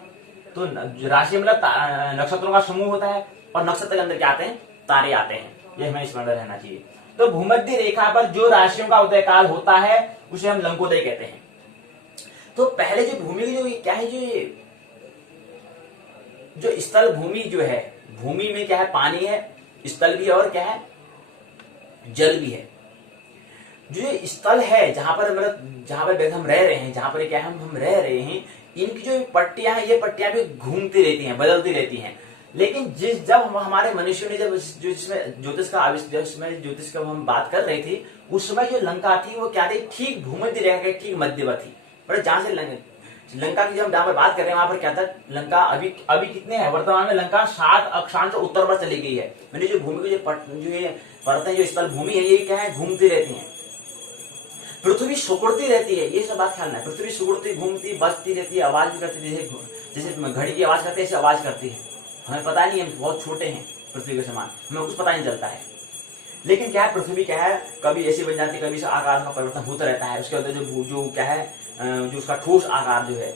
तो राशि मतलब नक्षत्रों का समूह होता है और नक्षत्र के अंदर क्या आते हैं, तारे आते हैं। ये हमें स्मरण रहना चाहिए। तो भूमध्य रेखा पर जो राशियों का उदय काल होता है उसे हम लंकोदय कहते हैं। तो पहले जो भूमि की जो क्या है, जो स्थल भूमि जो है, भूमि में क्या है, पानी है, स्थल भी है और क्या है, जल भी है। जो ये स्थल है जहां पर मतलब जहां पर हम रह रहे हैं, जहां पर क्या हम रह रहे हैं, इनकी जो पट्टियां हैं, ये पट्टियां भी घूमती रहती हैं, बदलती रहती हैं। लेकिन जब हमारे मनुष्य ने जब जिसमें ज्योतिष का हम बात कर रहे थे, उस समय जो लंका थी वो क्या थी, ठीक भूमध्य रेखा के ठीक मध्यवर्ती, मतलब जहां से लंका की जब जहां पर बात कर रहे हैं वहां पर क्या था, लंका अभी कितने हैं, वर्तमान में लंका 7 अक्षांश उत्तर पर चली गई है। मैंने जो भूमि की जो परतें, जो स्थल भूमि है, ये क्या है, घूमती रहती है। पृथ्वी सुकुड़ती रहती है, ये सब बात ख्याल है। पृथ्वी सुकुड़ती, घूमती, बजती रहती है, आवाज भी करती है, जैसे घड़ी की आवाज करती है ऐसे आवाज करती है। हमें पता नहीं, हम बहुत छोटे हैं पृथ्वी के समान, हमें कुछ पता नहीं चलता है। लेकिन क्या है, पृथ्वी क्या है, कभी ऐसी बन जाती है, कभी आकार का परिवर्तन होता रहता है। उसके अंदर जो क्या है, जो उसका ठोस आकार जो है,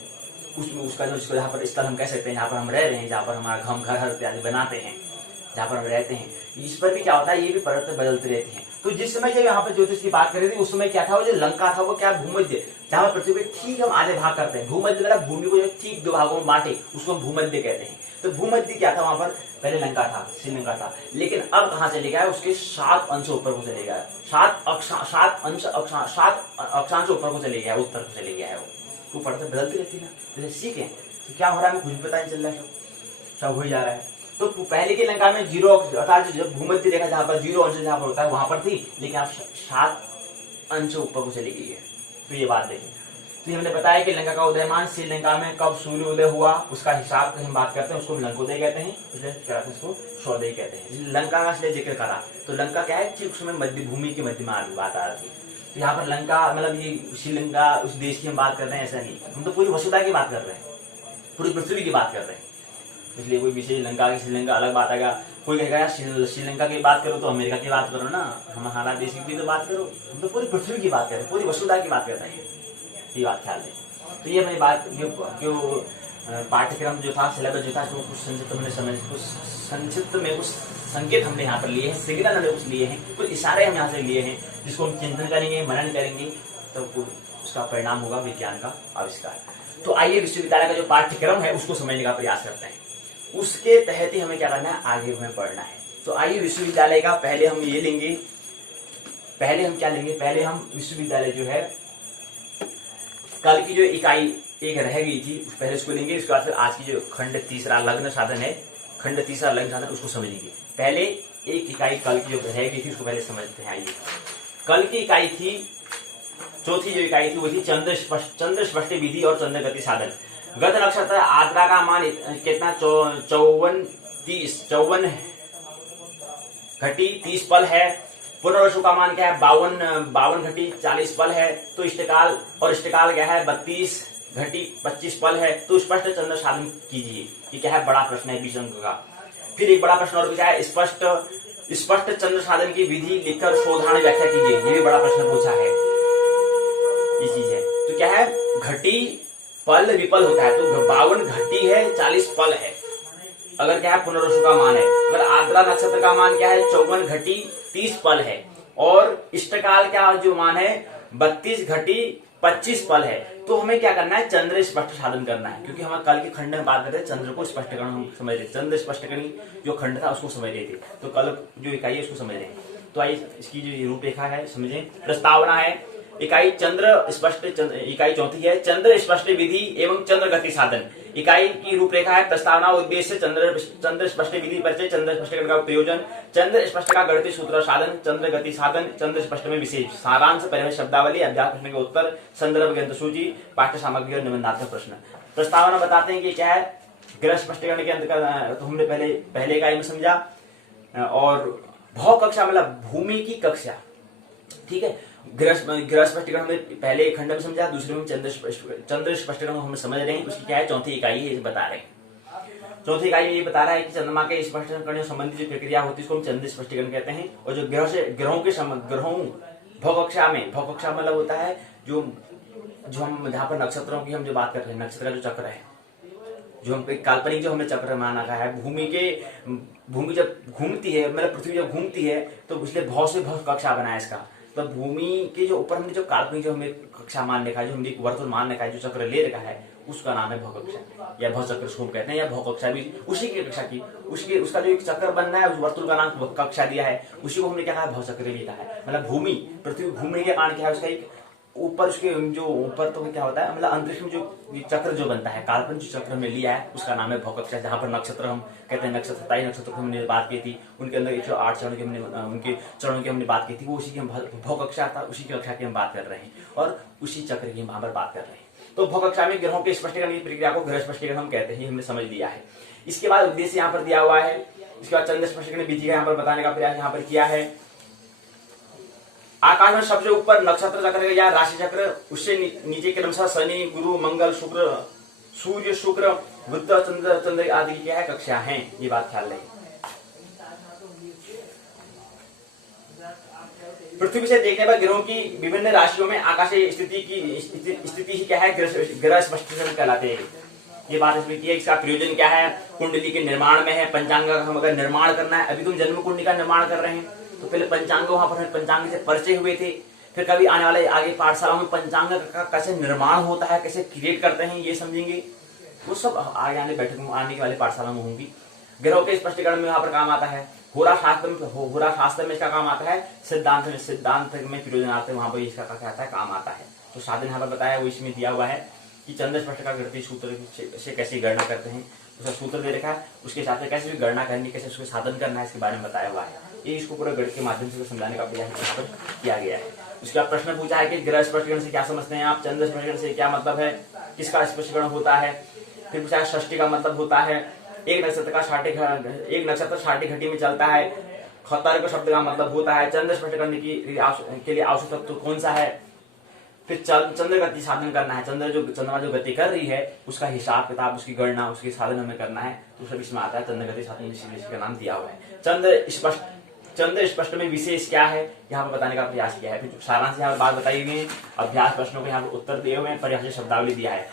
उसमें उसका जो जहाँ पर स्थल हम कह सकते हैं, जहाँ पर हम रह रहे हैं, जहाँ पर हमारा घर इत्यादि बनाते हैं, जहाँ पर हम रहते हैं, इस पर भी क्या होता है, ये भी परिवर्तन बदलते रहते हैं। तो जिस समय जब यहाँ पर ज्योतिष की बात कर रही थी, उस समय क्या था, वो जो लंका था वो क्या, भूमध्य, जहाँ पर पृथ्वी पे ठीक हम आधे भाग करते हैं। भूमध्य मतलब भूमि को जो ठीक 2 भागों में बांटे, उसको हम भूमध्य कहते हैं। तो भूमध्य क्या था, वहां पर पहले लंका था, श्रीलंका था। लेकिन अब कहां चले गया है, उसके 7 अंश ऊपर को चले गया है, 7 अक्षांश ऊपर को चले गया है, उत्तर को चले गया है। वो पढ़ते बदलती रहती ना, जैसे सीखे तो क्या हो रहा है, कुछ भी पता नहीं चल रहा है, सब हो जा रहा है। तो पहले की लंका में 0 अर्थात जब भूमध्य रेखा जहां पर 0 अंश जहां पर होता है वहां पर थी, लेकिन अब 7 अंश ऊपर को चली गई है। तो ये बात देखें। तो हमने बताया कि लंका का उदयमान श्रीलंका में कब सूर्योदय हुआ, उसका हिसाब हम बात करते हैं, उसको लंकोदय कहते हैं, इसको स्वोदय कहते हैं। लंका का इसलिए जिक्र करा, तो लंका क्या है, ठीक उसमें मध्य भूमि की मध्य में बात आ रही थी। तो यहाँ पर लंका मतलब ये श्रीलंका उस देश की हम बात कर रहे हैं, ऐसा नहीं, हम तो पूरी वसुधा की बात कर रहे हैं, पूरी पृथ्वी की बात कर रहे हैं। इसलिए कोई विशेष लंका की श्रीलंका अलग बात आएगा। कोई कहेगा श्रीलंका की बात करो तो अमेरिका की बात करो ना, हमारा देश की भी तो बात करो। हम तो पूरी पृथ्वी की बात कर रहे हैं, पूरी वसुधा की बात कर रहे हैं, ये बात ख्याल है। तो ये अपनी बात जो पाठ्यक्रम जो था, सिलेबस जो था, तो कुछ संक्षिप्त में कुछ संकेत हमने यहाँ पर लिए हैं, सिग्नल हमने कुछ लिए हैं, कुछ इशारे हम यहाँ से लिए हैं, जिसको हम चिंतन करेंगे, मनन करेंगे, तो उसका परिणाम होगा विज्ञान का आविष्कार। तो आइए विश्वविद्यालय का जो पाठ्यक्रम है उसको समझने का प्रयास करते हैं। उसके तहत ही हमें क्या करना है, आगे हमें पढ़ना है। तो आइए विश्वविद्यालय का पहले हम ये लेंगे, पहले हम क्या लेंगे, पहले हम विश्वविद्यालय जो है कल की जो इकाई एक रह गई थी उस पहले उसको लेंगे। उसके बाद फिर आज की जो खंड तीसरा लग्न साधन है, खंड तीसरा लग्न साधन, उसको समझेंगे। पहले एक इकाई कल की जो रह गई थी उसको पहले समझते हैं। आइए, कल की इकाई थी, चौथी जो इकाई थी वो थी चंद्र स्पष्ट विधि और चंद्र गति साधन। गत नक्षत्र आद्रा का मान कितना, 54 घटी 30 पल है। पुनर्वसु का मान क्या है, 52 घटी 40 पल है। तो इष्टकाल क्या है, 32 घटी 25 पल है, तो स्पष्ट चंद्र साधन कीजिए। ये क्या है, बड़ा प्रश्न है 20 अंक का। फिर एक बड़ा प्रश्न और पूछा है, स्पष्ट चंद्र साधन की विधि लिखकर शोधान व्याख्या कीजिए। ये भी बड़ा प्रश्न पूछा है, ये चीज है। तो क्या है, घटी पल विपल होता है, तो 52 घटी है, 40 पल है। अगर क्या है, पुनर्वसु का मान है। अगर आर्द्रा नक्षत्र का मान क्या है, 54 घटी 30 पल है। और इष्टकाल क्या जो मान है, 32 घटी 25 पल है। तो हमें क्या करना है, चंद्र स्पष्ट साधन करना है, क्योंकि हम कल के खंड में बात करते थे चंद्र को स्पष्टीकरण हम समझ रहे, चंद्र स्पष्टीकरण जो खंड था उसको समझ रहे थे। तो कल जो इकाई है उसको समझ रहे हैं। तो आइए इसकी जो रूपरेखा है समझें। प्रस्तावना है, इकाई चंद्र स्पष्ट, इकाई चौथी है चंद्र स्पष्ट विधि एवं चंद्र गति साधन। इकाई की रूपरेखा है, प्रस्तावना, उद्देश्य, चंद्र स्पष्ट विधि परिचय, चंद्र स्पष्टीकरण का प्रयोजन, चंद्र स्पष्ट का गणितीय सूत्र साधन, चंद्र गति साधन, चंद्र स्पष्ट में विशेष सारांश, परिवेश शब्दावली, अभ्यास प्रश्न के उत्तर, संदर्भ ग्रंथ सूची, पाठ्य सामग्री और निबंधात्मक प्रश्न। प्रस्तावना बताते हैं कि क्या है, ग्रह स्पष्टीकरण के अंतर्गत तो हमने पहले इकाई में समझा। और भौ कक्षा मतलब भूमि की कक्षा, ठीक है। ग्रह स्पष्टीकरण हमने पहले खंड में समझा, दूसरे में चंद्र स्पष्टीकरण हम समझ रहे हैं। उसकी क्या है, चौथी इकाई है, बता रहे हैं। चौथी इकाई ये बता रहा है कि चंद्रमा के स्पष्टीकरण संबंधी जो प्रक्रिया होती है उसको हम चंद्र स्पष्टीकरण कहते हैं। और जो ग्रहों भौकक्षा मतलब होता है जो हम जहाँ पर नक्षत्रों की हम जो बात कर रहे हैं, नक्षत्र का जो चक्र है, जो हम काल्पनिक जो हमने चक्र माना का है, भूमि जब घूमती है, मतलब पृथ्वी जब घूमती है, तो इसलिए भौ से भौ कक्षा बनाया इसका। तो भूमि के जो ऊपर हमने जो काल्पनिक जो हमें कक्षा मान रखा है, जो हमने वर्तुल मान रखा है, जो चक्र ले रखा है, उसका नाम है भौकक्षा या भौचक्र उसको कहते हैं, या भौकक्षा भी उसी की कक्षा की, उसका जो एक चक्र बनना है, उस वर्तुल का नाम कक्षा दिया है, उसी को हमने क्या कहा, भौचक्र लिखा है। मतलब भूमि पृथ्वी घूमने के कारण क्या है, उसका एक ऊपर उसके जो ऊपर तो क्या होता है, मतलब अंतरिक्ष में जो चक्र जो बनता है, काल्पनिक जो चक्र हमने लिया है, उसका नाम है भौकक्षा। जहाँ पर नक्षत्र हम कहते हैं, नक्षत्र 27 नक्षत्र की हमने बात की थी, उनके अंदर 108 चरणों की हमने उनके चरणों की हमने बात की थी, वो उसी की भौकक्षा था, उसी की कक्षा की हम बात कर रहे हैं और उसी चक्र की हम वहां पर बात कर रहे हैं। तो भौकक्षा में ग्रहों के स्पष्टीकरण की प्रक्रिया को ग्रह स्पष्टीकरण हम कहते हैं, हमने समझ लिया है। इसके बाद उद्देश्य यहाँ पर दिया हुआ है। इसके बाद चंद्र स्पष्टीकरण विधि का यहाँ पर बताने का प्रयास यहाँ पर किया है। आकाश में सबसे ऊपर नक्षत्र चक्र या राशि चक्र, उससे नीचे क्रमशः शनि, गुरु, मंगल, शुक्र, सूर्य, शुक्र, बुध, चंद्र आदि की क्या है, कक्षा हैं। ये बात ख्याल रहे। पृथ्वी से देखने पर ग्रहों की विभिन्न राशियों में आकाशीय स्थिति ही क्या है, ग्रह स्पष्टीकरण कहलाते हैं। ये बात इसमें की है। इसका प्रयोजन क्या है, कुंडली के निर्माण में है। पंचांग का हम अगर निर्माण करना है, अभी तुम जन्म कुंडली का निर्माण कर रहे हैं, तो पहले पंचांग वहां पर पंचांग से परिचय हुए थे। फिर कभी आने वाले आगे पाठशाला में पंचांग का कैसे निर्माण होता है, कैसे क्रिएट करते हैं, ये समझेंगे। वो सब आगे आने बैठक आने वाले पाठशाला में होंगी। ग्रहों के स्पष्टीकरण में यहाँ पर काम आता है। होरा शास्त्र में इसका काम आता है। सिद्धांत में प्रयोजनार्थ वहां पर इसका क्या आता है, काम आता है। तो साधन यहाँ पर बताया वो इसमें दिया हुआ है कि चंद्र स्पष्ट का गणितीय सूत्र से कैसे गणना करते हैं, उसका सूत्र दे रखा है, उसके हिसाब से कैसे भी गणना करनी, कैसे उसके साधन करना है, इसके बारे में बताया हुआ है। ये इसको पूरा गणित के माध्यम से समझाने का प्रयास यहाँ पर किया गया है। उसके बाद प्रश्न पूछा है कि ग्रह स्पष्टीकरण से क्या समझते हैं आप, चंद्र स्पष्टीकरण से क्या मतलब है, किसका स्पष्टीकरण होता है। फिर पूछा है षष्ठी का मतलब होता है, एक नक्षत्र षाठी घटी में चलता है। खतर्क शब्द का मतलब होता है चंद्र स्पष्टीकरण के लिए आवश्यक तत्व कौन सा है। फिर चंद्र गति साधन करना है, चंद्रमा जो गति कर रही है उसका हिसाब किताब, उसकी गणना, उसके साधन हमें करना है। तो सब इसमें आता है चंद्र गति साधन, इसका नाम दिया हुआ है। चंद्र स्पष्ट में विशेष क्या है, यहाँ पर बताने का प्रयास किया है। फिर सारांश यहाँ पर बात बताई हुई है, अभ्यास प्रश्नों को यहाँ पर उत्तर दिए हुए हैं, परिभाषित शब्दावली दिया है।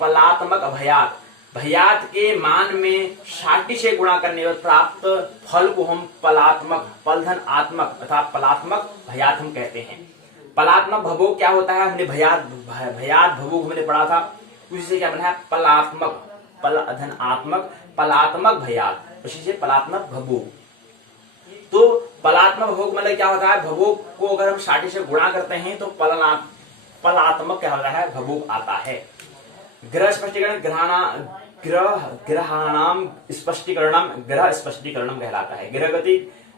पलात्मक अभयात, भयात के मान में 60 से गुणा करने पर प्राप्त फल को हम पलात्मक, पलधन आत्मक तथा पलात्मक भयात हम कहते हैं। पलात्मक भवोग क्या होता है, हमने भयात भवोग हमने पढ़ा था, उसी से क्या बना है पलात्मक, पलधन आत्मक, पलात्मक भयात, उसी से पलात्मक भवोग। तो पलात्मक भवोग मतलब क्या होता है, भवोग को अगर हम 60 से गुणा करते हैं तो पलात्मक क्या होता है, भवोग आता है। ग्रह स्पष्टीकरण ग्रहाणाम स्पष्टीकरणम ग्रह स्पष्टीकरणम कहलाता है।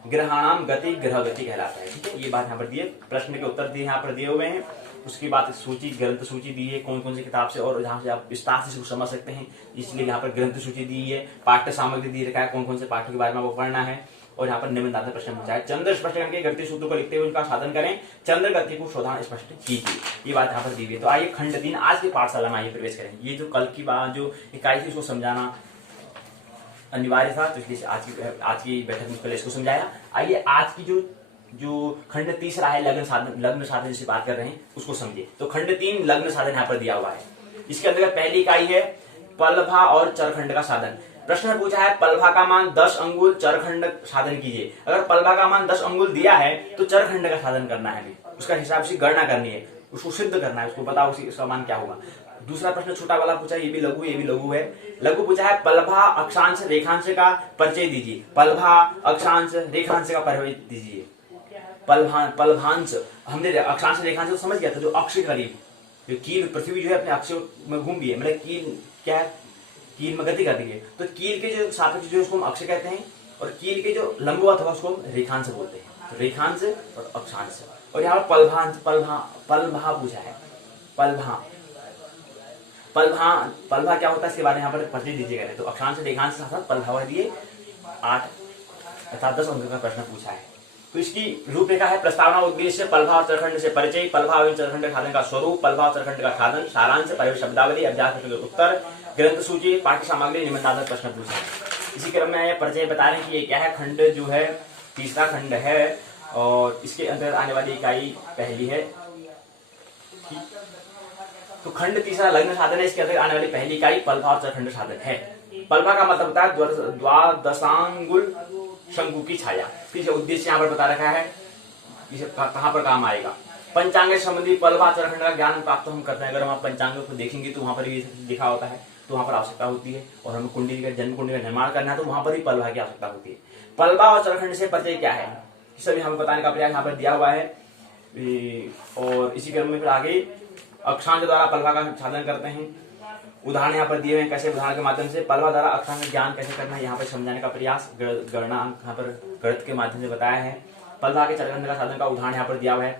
ग्रहाणाम गति ग्रह गति कहलाता है। ठीक है, ये बात यहाँ पर दिए, प्रश्न के उत्तर दिए यहाँ पर दिए हुए हैं। उसकी बाद सूची, ग्रंथ सूची दी है कौन कौन सी किताब से, और जहाँ से आप विस्तार से समझ सकते हैं, इसलिए यहाँ पर ग्रंथ सूची दी है। पाठ्य सामग्री दी रखा है, कौन कौन से पाठ्य के बारे में आपको पढ़ना है। और यहाँ पर निम्नलिखित प्रश्न पूछा है। चंद्र स्पष्टकरण के गणितीय सूत्र को लिखते हुए उनका साधन करें, चंद्र गति को शोधान स्पष्ट कीजिए। ये बात यहाँ पर दी हुई है। तो आइए खंड 3 आज की पाठशाला में आइए प्रवेश करें। ये जो कल की बात जो इकाई थी उसको समझाना अनिवार्य था, तो इसलिए आज की बैठक में पहले इसको समझाया। आइए आज की जो खंड तीसरा है लग्न साधन जिसे बात कर रहे हैं उसको समझिए। तो खंड 3 लग्न साधन यहाँ पर दिया हुआ है। इसके अंदर पहली इकाई है पलभा और चरखंड का साधन। प्रश्न में पूछा है पलभा का मान 10 अंगुल, चरखंड साधन कीजिए। अगर पलभा का मान 10 अंगुल दिया है तो चरखंड का साधन करना है, अभी उसका हिसाब से गणना करनी है, उसको सिद्ध करना है, उसको बताओ उसका मान क्या होगा। दूसरा प्रश्न छोटा वाला पूछा, ये भी लघु है। लघु पूछा है पलभा अक्षांश रेखांश का परिचय दीजिए। पलभा अक्षांश रेखांश का परिचय दीजिए। पलभांश हमने अक्षांश रेखांश को समझ गया था, जो अक्ष के करीब, जो कील पृथ्वी जो है अपने अक्ष में घूम गई है, मतलब कील क्या है, कील में गति कर रही है, तो कील के जो सापेक्ष जो उसको हम अक्ष कहते हैं, और कील के जो लंबवत होगा उसको हम रेखांश बोलते हैं। तो रेखांश और अक्षांश। और यहाँ पर पलभा पूछा है। पलभा क्या होता है इसके बारे में यहाँ पर परिचय दीजिएगा। तो अक्षांश रेखांश के साथ पलभा दिए 8 अर्थात 10 अंक का प्रश्न पूछा है। तो इसकी रूपरेखा है प्रस्तावना, उद्देश्य, पलभा और चरखंड से परिचय, पलभा और चरखंड साधन का स्वरूप, पलभा और चरखंड का साधन, सारांश, परिवेश शब्दावली, अभ्यास प्रश्न के उत्तर, ग्रंथ सूची, पाठ्य सामग्री, निम्नलिखित प्रश्न पूछा है। इसी क्रम में परिचय बता रहे हैं कि ये क्या है। खंड जो है तीसरा खंड है और इसके अंदर आने वाली इकाई पहली है। तो खंड तीसरा लग्न साधन है, इसके अंदर आने वाली पहली इकाई पलभा और चरखंड साधन है। पलभा का मतलब होता है द्वादशांगुल शंकु की छाया। फिर उद्देश्य यहाँ पर बता रखा है, इसे कहाँ पर काम आएगा। पंचांग से संबंधित पलभा चरखंड का ज्ञान प्राप्त हम करते हैं। अगर हम आप पंचांग को देखेंगे तो वहां पर भी लिखा होता है, तो वहां पर आवश्यकता होती है। और हमें कुंडली का जन्म कुंडली का निर्माण करना है तो वहां पर भी पलभा की आवश्यकता होती है। पलभा और चरखंड से परिचय क्या है, सभी हमें बताने का प्रयास यहाँ पर दिया हुआ है। और इसी क्रम में फिर आगे अक्षांश द्वारा पलभा का साधन करते हैं। उदाहरण यहाँ पर दिए हुए कैसे, उदाहरण के माध्यम से पलभा द्वारा अक्षांश ज्ञान कैसे करना है यहाँ पर समझाने का प्रयास गणना यहाँ पर गणित के माध्यम से बताया है। पलभा के चरखंड का साधन का उदाहरण यहाँ पर दिया हुआ है।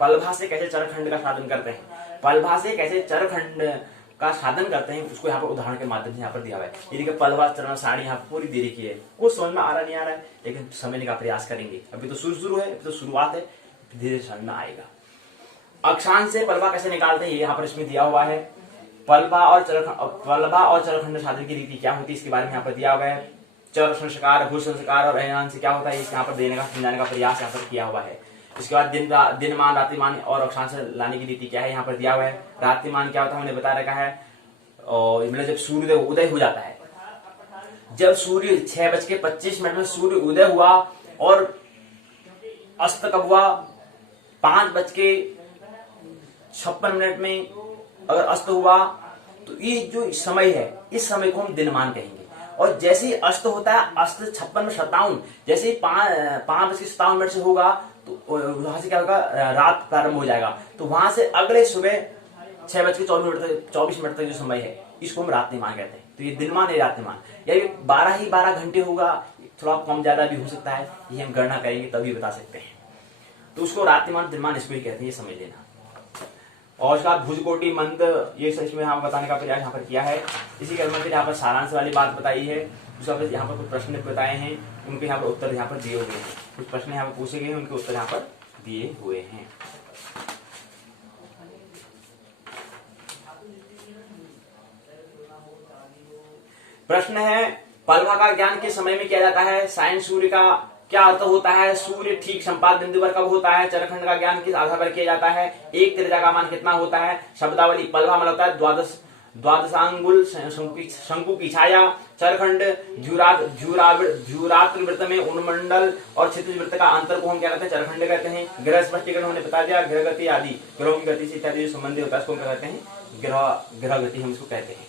पलभा से कैसे चरखंड का साधन करते हैं, पलभा से कैसे चरखंड का साधन करते हैं उसको यहाँ पर उदाहरण के माध्यम से यहाँ पर दिया हुआ है। ये देखिए पलभा चरण सारणी यहाँ पर पूरी दे रखी है, कुछ समझ में आ रहा नहीं आ रहा है, लेकिन समझने का प्रयास करेंगे। अभी तो शुरू है, अभी तो शुरुआत है, धीरे समझ में आएगा। अक्षांश से पलभा कैसे निकालते हैं ये यहाँ पर इसमें दिया हुआ है। पलभा और चरखंड साधन की रीति क्या होती है इसके बारे में यहाँ पर दिया हुआ है। चर संस्कार, भू संस्कार और अयनांश से क्या होता है यहाँ पर देने का समझाने का प्रयास यहाँ पर किया हुआ है। इसके बाद दिनमान, रात्रिमान और अक्षांश लाने की रीति क्या है यहाँ पर दिया हुआ है। रात्रिमान क्या होता है हमने बता रखा है, और मतलब जब सूर्य उदय हो जाता है, जब सूर्य 6:25 में सूर्य उदय हुआ और अस्त कब हुआ, 5:56 में अगर अस्त हुआ तो ये जो समय है इस समय को हम दिनमान कहेंगे। और जैसे ही अस्त होता है, अस्त 56 जैसे ही 5:57 से होगा तो वहां से क्या होगा, रात प्रारंभ हो जाएगा। तो वहां से अगले सुबह 6:24 तक जो समय है इसको हम रात्रिमान कहते हैं। तो ये दिनमान है रात्रिमान, या 12 घंटे होगा, थोड़ा कम ज्यादा भी हो सकता है, ये हम गणना करेंगे तभी बता सकते हैं। तो उसको रात्रिमान दिनमान इसको ही कहते हैं, ये समझ लेना। और उसका भुजकोटि मंद ये इसमें यहाँ बताने का प्रयास यहाँ पर किया है। इसी क्रम में फिर यहाँ पर सारांश वाली बात बताई है। उसका फिर यहाँ पर कुछ प्रश्न बताए हैं, उनके यहाँ पर उत्तर यहाँ पर दिए हुए हैं। कुछ प्रश्न यहाँ पर पूछे गए हैं, उनके उत्तर यहाँ पर दिए हुए हैं। प्रश्न है पलभा का ज्ञान किस समय में किया जाता है। सायन सूर्य का क्या अर्थ होता है, सूर्य ठीक संपात बिंदु पर कब होता है, चरखंड का ज्ञान किस आधार पर किया जाता है, एक त्रिज्या का मान कितना होता है, शब्दावली। पलभा मतलब होता है द्वादशांगुल शंकु की छाया, चरखंड ध्युरात्र वृत्त में उन्मंडल और क्षितिज वृत्त का अंतर को हम क्या कहते हैं, चरखंड कहते हैं। ग्रह स्पष्टीकरण हमने बता दिया, ग्रह गति आदि, ग्रहों की गति से इत्यादि जो संबंधी होता है उसको हम क्या कहते हैं, ग्रह गति हम इसको कहते हैं।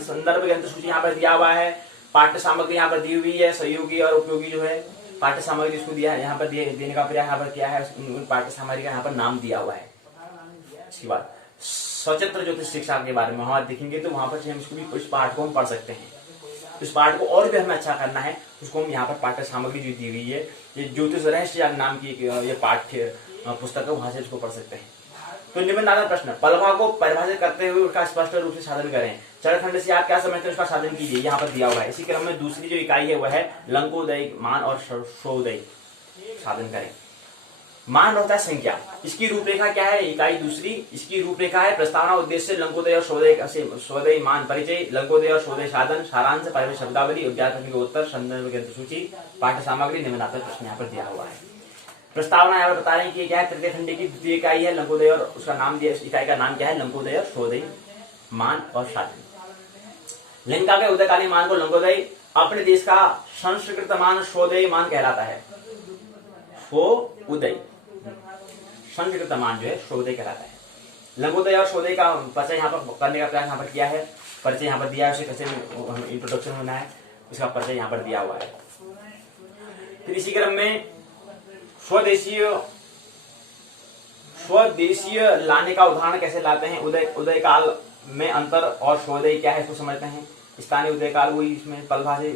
संदर्भ ग्रंथ सूची यहाँ पर दिया हुआ है। पाठ्य सामग्री यहाँ पर दी हुई है, सहयोगी और उपयोगी जो है पाठ्य सामग्री इसको दिया है, यहाँ पर देने का प्रयास यहाँ पर किया है। पाठ्य सामग्री का यहाँ पर नाम दिया हुआ है। इसके बाद सचित्र ज्योतिष शिक्षा के बारे में वहां देखेंगे तो वहां पर हम इसको भी इस पाठ को हम पढ़ सकते हैं। इस पाठ को और भी हमें अच्छा करना है, उसको हम यहाँ पर पाठ्य सामग्री जो दी हुई है, ये ज्योतिष रहस्य नाम की ये पाठ्य पुस्तक है, वहां से इसको पढ़ सकते हैं। तो निबंधात्मक प्रश्न, पलभा को परिभाषित करते हुए उसका स्पष्ट रूप से साधन करें। चरखंड से आप क्या समझते हैं उसका साधन कीजिए, यहाँ पर दिया हुआ है। इसी क्रम में दूसरी जो इकाई है वह है लंकोदय मान और शोधय साधन करें। मान होता है संख्या, इसकी रूपरेखा क्या है, इकाई दूसरी, इसकी रूपरेखा है प्रस्तावना, उद्देश्य, लंकोदय और शोधय मान, परिचय, लंकोदय और शोधय साधन, सारांश, परिचय शब्दावली, उद्यान प्रश्न के उत्तर, संदर्भ ग्रंथ सूची, पाठ्य सामग्री, निबंधात्मक प्रश्न यहाँ पर दिया हुआ है। प्रस्तावना यहाँ पर बता रहे हैं कि क्या है, तृतीय खंड की द्वितीय इकाई है लंकोदय और उसका नाम दिया, इकाई का नाम क्या है, लंकोदय और शोधय मान और साधन। लंका के उदयकालीन मान को लंकोदय, अपने देश का संस्कृत मान शोधय मान कहलाता है। उदय संस्कृत मान जो है शोधय कहलाता है। लंकोदय और शोधय का परिचय यहाँ पर करने का प्रयास यहाँ पर किया है। परिचय यहाँ पर दिया है, उसे कैसे इंट्रोडक्शन होना है उसका परिचय यहाँ पर दिया हुआ है। फिर इसी क्रम में स्वदेशीय लाने का उदाहरण कैसे लाते हैं, उदय काल में अंतर और शोधय क्या है इसको समझते हैं। स्थानीय उदय काल वही, इसमें पलभा से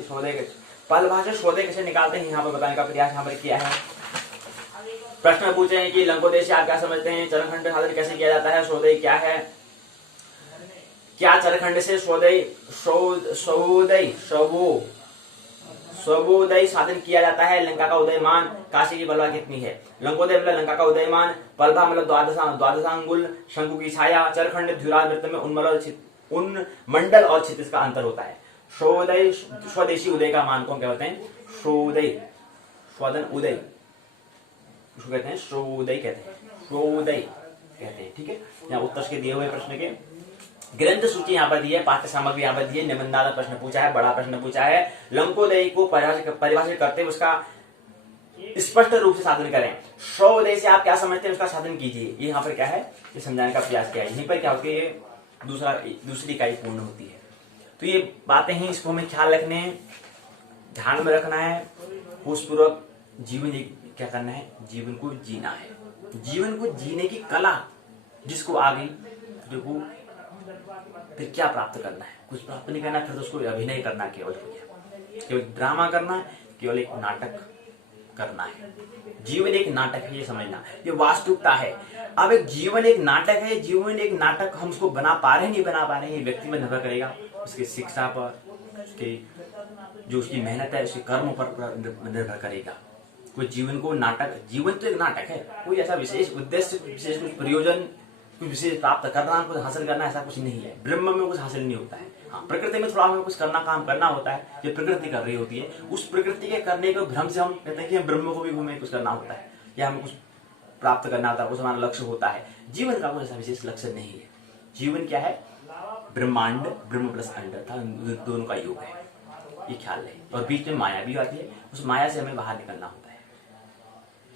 शोधय कैसे निकालते हैं यहाँ पर बताने का प्रयास यहाँ पर किया है। प्रश्न में पूछे हैं कि लंकोदय से आप क्या समझते हैं, चरखंड साधन कैसे किया जाता है, शोधय क्या है, क्या चरखंड से स्वोदय साधन किया जाता है। लंका का उदयमान, काशी की पलभा कितनी है। लंकोदय मतलब लंका का उदयमान, पलभा मतलब द्वादशांगुल शंकु की छाया, चरखंड द्विराज वृत्त में उन्मंडल और क्षितिज का अंतर होता है। स्वदेशी उदय का मान को क्या कहते हैं, शोधय, स्वदन उदय उसको कहते हैं शोधय कहते हैं, शोधय कहते हैं। ठीक है, यहाँ उत्तर के दिए हुए प्रश्न के ग्रंथ सूची यहाँ पर दी है, पाठ्य सामग्री यहाँ पर दी है, निबंधात्मक प्रश्न पूछा है, बड़ा प्रश्न पूछा है। लंकोदय को परिभाषित करते हुए उसका स्पष्ट रूप से साधन करें। शोधय से आप क्या समझते हैं उसका साधन कीजिए, ये यहाँ पर क्या है ये समझाने का प्रयास किया है। यहीं पर क्या होती है, दूसरी इकाई पूर्ण होती है। तो ये बातें हैं, इसको हमें ख्याल रखने हैं, ध्यान में रखना है, होशपूर्वक जीवन क्या करना है, जीवन को जीना है। जीवन को जीने की कला जिसको आ गई, देखो फिर क्या प्राप्त करना है, कुछ प्राप्त नहीं करना, फिर तो उसको अभिनय करना, केवल ड्रामा करना, केवल एक नाटक करना है। जीवन एक नाटक है, ये समझना, ये वास्तविकता है। अब एक जीवन एक नाटक है, जीवन एक नाटक हम उसको बना पा रहे हैं नहीं बना पा रहे हैं, ये व्यक्ति पर निर्भर करेगा, उसकी शिक्षा पर, उसके जो उसकी मेहनत है, उसके कर्म पर निर्भर करेगा। कोई जीवन को नाटक, जीवन तो एक नाटक है, कोई ऐसा विशेष उद्देश्य, विशेष कुछ प्रयोजन, कुछ विशेष प्राप्त करना, कुछ हासिल करना, ऐसा कुछ नहीं है। ब्रह्म में कुछ हासिल नहीं होता है। हाँ, प्रकृति में थोड़ा हमें कुछ काम करना होता है, जो प्रकृति कर रही होती है। उस प्रकृति के करने के भ्रम से हम कहते हैं कि ब्रह्म को भी हमें कुछ करना होता है, या हमें कुछ प्राप्त करना होता है, कुछ हमारा लक्ष्य होता है। जीवन का कोई ऐसा विशेष लक्ष्य नहीं है। जीवन क्या है, ब्रह्मांड, ब्रह्म प्लस अंड था, दोनों का योग है, ये ख्याल रहे। और बीच में माया भी आती है, उस माया से हमें बाहर निकलना होता है।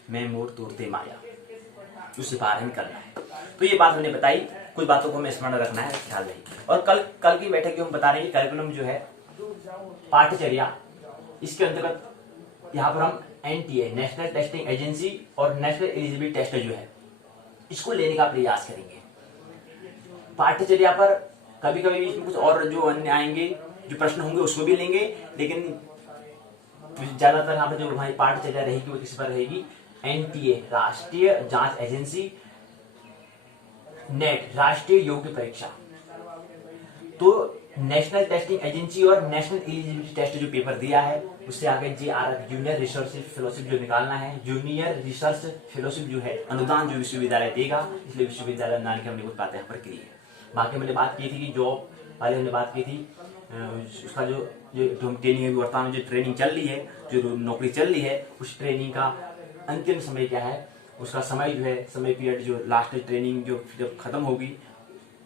मैं मोर तोड़ते माया, उससे बाहर निकलना है। तो ये बात हमने बताई, कुछ बातों को हमें स्मरण रखना है, ख्याल रही। और कल की बैठक में हम बता रहे हैं कि करिकुलम जो है, पाठ्यचर्या, इसके अंतर्गत यहाँ पर हम NTA नेशनल टेस्टिंग एजेंसी और नेशनल एलिजिबिलिटी टेस्ट जो है इसको लेने का प्रयास करेंगे। पाठ्यचर्या पर कभी कभी इसमें कुछ और जो अन्य आएंगे, जो प्रश्न होंगे उसको भी लेंगे, लेकिन ज्यादातर यहाँ पर जो हमारी पाठ्यचर्या रहेगी वो किस पर रहेगी, NTA राष्ट्रीय जांच एजेंसी, नेट राष्ट्रीय योग्य परीक्षा। तो नेशनल टेस्टिंग एजेंसी और नेशनल एलिजिबिलिटी टेस्ट जो पेपर दिया है, उससे आगे JRF जूनियर रिसर्च फेलोशिप जो निकालना है। जूनियर रिसर्च फेलोशिप जो है अनुदान जो विश्वविद्यालय देगा, इसलिए विश्वविद्यालय अनुदान की हमने कुछ बातें यहाँ पर की है। बाकी हमने बात की थी कि जॉब वाले हमने बात की थी, उसका जो ट्रेनिंग है, वर्तमान में जो ट्रेनिंग चल रही है, जो नौकरी चल रही है, उस ट्रेनिंग का अंतिम समय क्या है, उसका समय जो है, समय पीरियड जो लास्ट ट्रेनिंग जो जब खत्म होगी,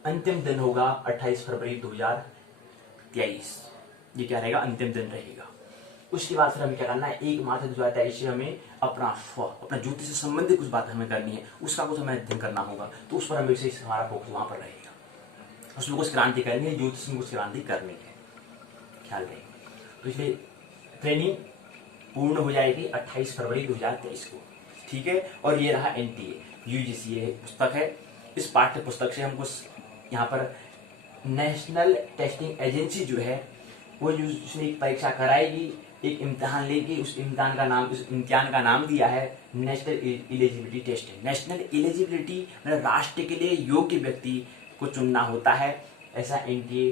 अंतिम दिन होगा 28 फरवरी 2023। ये क्या रहेगा, अंतिम दिन रहेगा। उसके बाद फिर हमें क्या करना है, 1 मार्च 2023 से हमें अपना ज्योतिष से संबंधित कुछ बात हमें करनी है, उसका कुछ हमें अध्ययन करना होगा। तो उस पर हमें विशेष हमारा फोकस वहां पर रहेगा, उसमें कुछ क्रांति करनी है, ज्योतिष में कुछ क्रांति करनी है, ख्याल रहे। तो इसलिए ट्रेनिंग पूर्ण हो जाएगी 28 फरवरी 2023 को, ठीक है। और ये रहा NTA UGC, ये पुस्तक है। इस पाठ्य पुस्तक से हम कुछ यहाँ पर नेशनल टेस्टिंग एजेंसी जो है वो जो उसने एक परीक्षा कराएगी, एक इम्तिहान लेगी, उस इम्तिहान का नाम दिया है national eligibility test. National eligibility मतलब राष्ट्र के लिए योग्य व्यक्ति को चुनना होता है, ऐसा एनटीए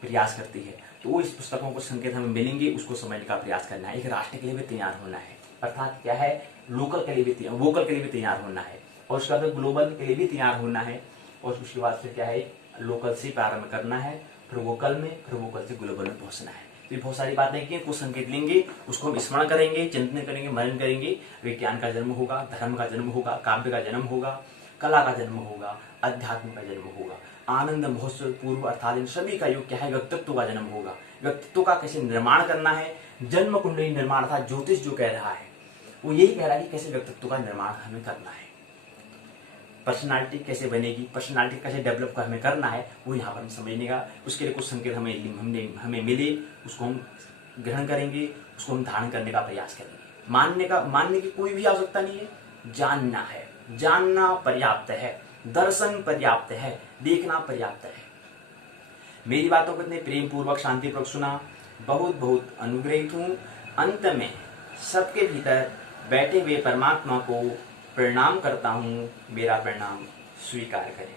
प्रयास करती है। तो वो इस पुस्तकों को संकेत हमें मिलेंगे, उसको समझने का प्रयास करना है। एक राष्ट्र के लिए भी तैयार होना है, अर्थात क्या है, वोकल के लिए भी तैयार होना है, और उसके बाद ग्लोबल के लिए भी तैयार होना है, और उसके बाद फिर क्या है, लोकल से प्रारंभ करना है, फिर वोकल से ग्लोबल में पहुंचना है। तो ये बहुत सारी बातें की, कुछ संकेत लेंगे, उसको हम स्मरण करेंगे, चिंतन करेंगे, मनन करेंगे। विज्ञान का जन्म होगा, धर्म का जन्म होगा, काव्य का जन्म होगा, कला का जन्म होगा, अध्यात्म का जन्म होगा, आनंद महोत्सव पूर्व अर्थात इन सभी का युग क्या है, व्यक्तित्व का जन्म होगा। व्यक्तित्व का कैसे निर्माण करना है, जन्म कुंडली निर्माण अर्थात ज्योतिष जो कह रहा है वो यही कह रहा है कि कैसे व्यक्तित्व का निर्माण हमें करना है, पर्सनालिटी कैसे बनेगी, पर्सनालिटी कैसे डेवलप का हमें करना है, वो यहाँ पर हम समझने का, उसके लिए कुछ संकेत हमें मिले, उसको हम ग्रहण करेंगे, उसको हम धारण करने का प्रयास करेंगे। मानने की कोई भी आवश्यकता नहीं है, जानना है, जानना पर्याप्त है, दर्शन पर्याप्त है, देखना पर्याप्त है। मेरी बातों को इतने प्रेम पूर्वक शांति पूर्वक सुना, बहुत बहुत अनुग्रहित हूँ। अंत में सबके भीतर बैठे हुए परमात्मा को प्रणाम करता हूँ, मेरा प्रणाम स्वीकार करें।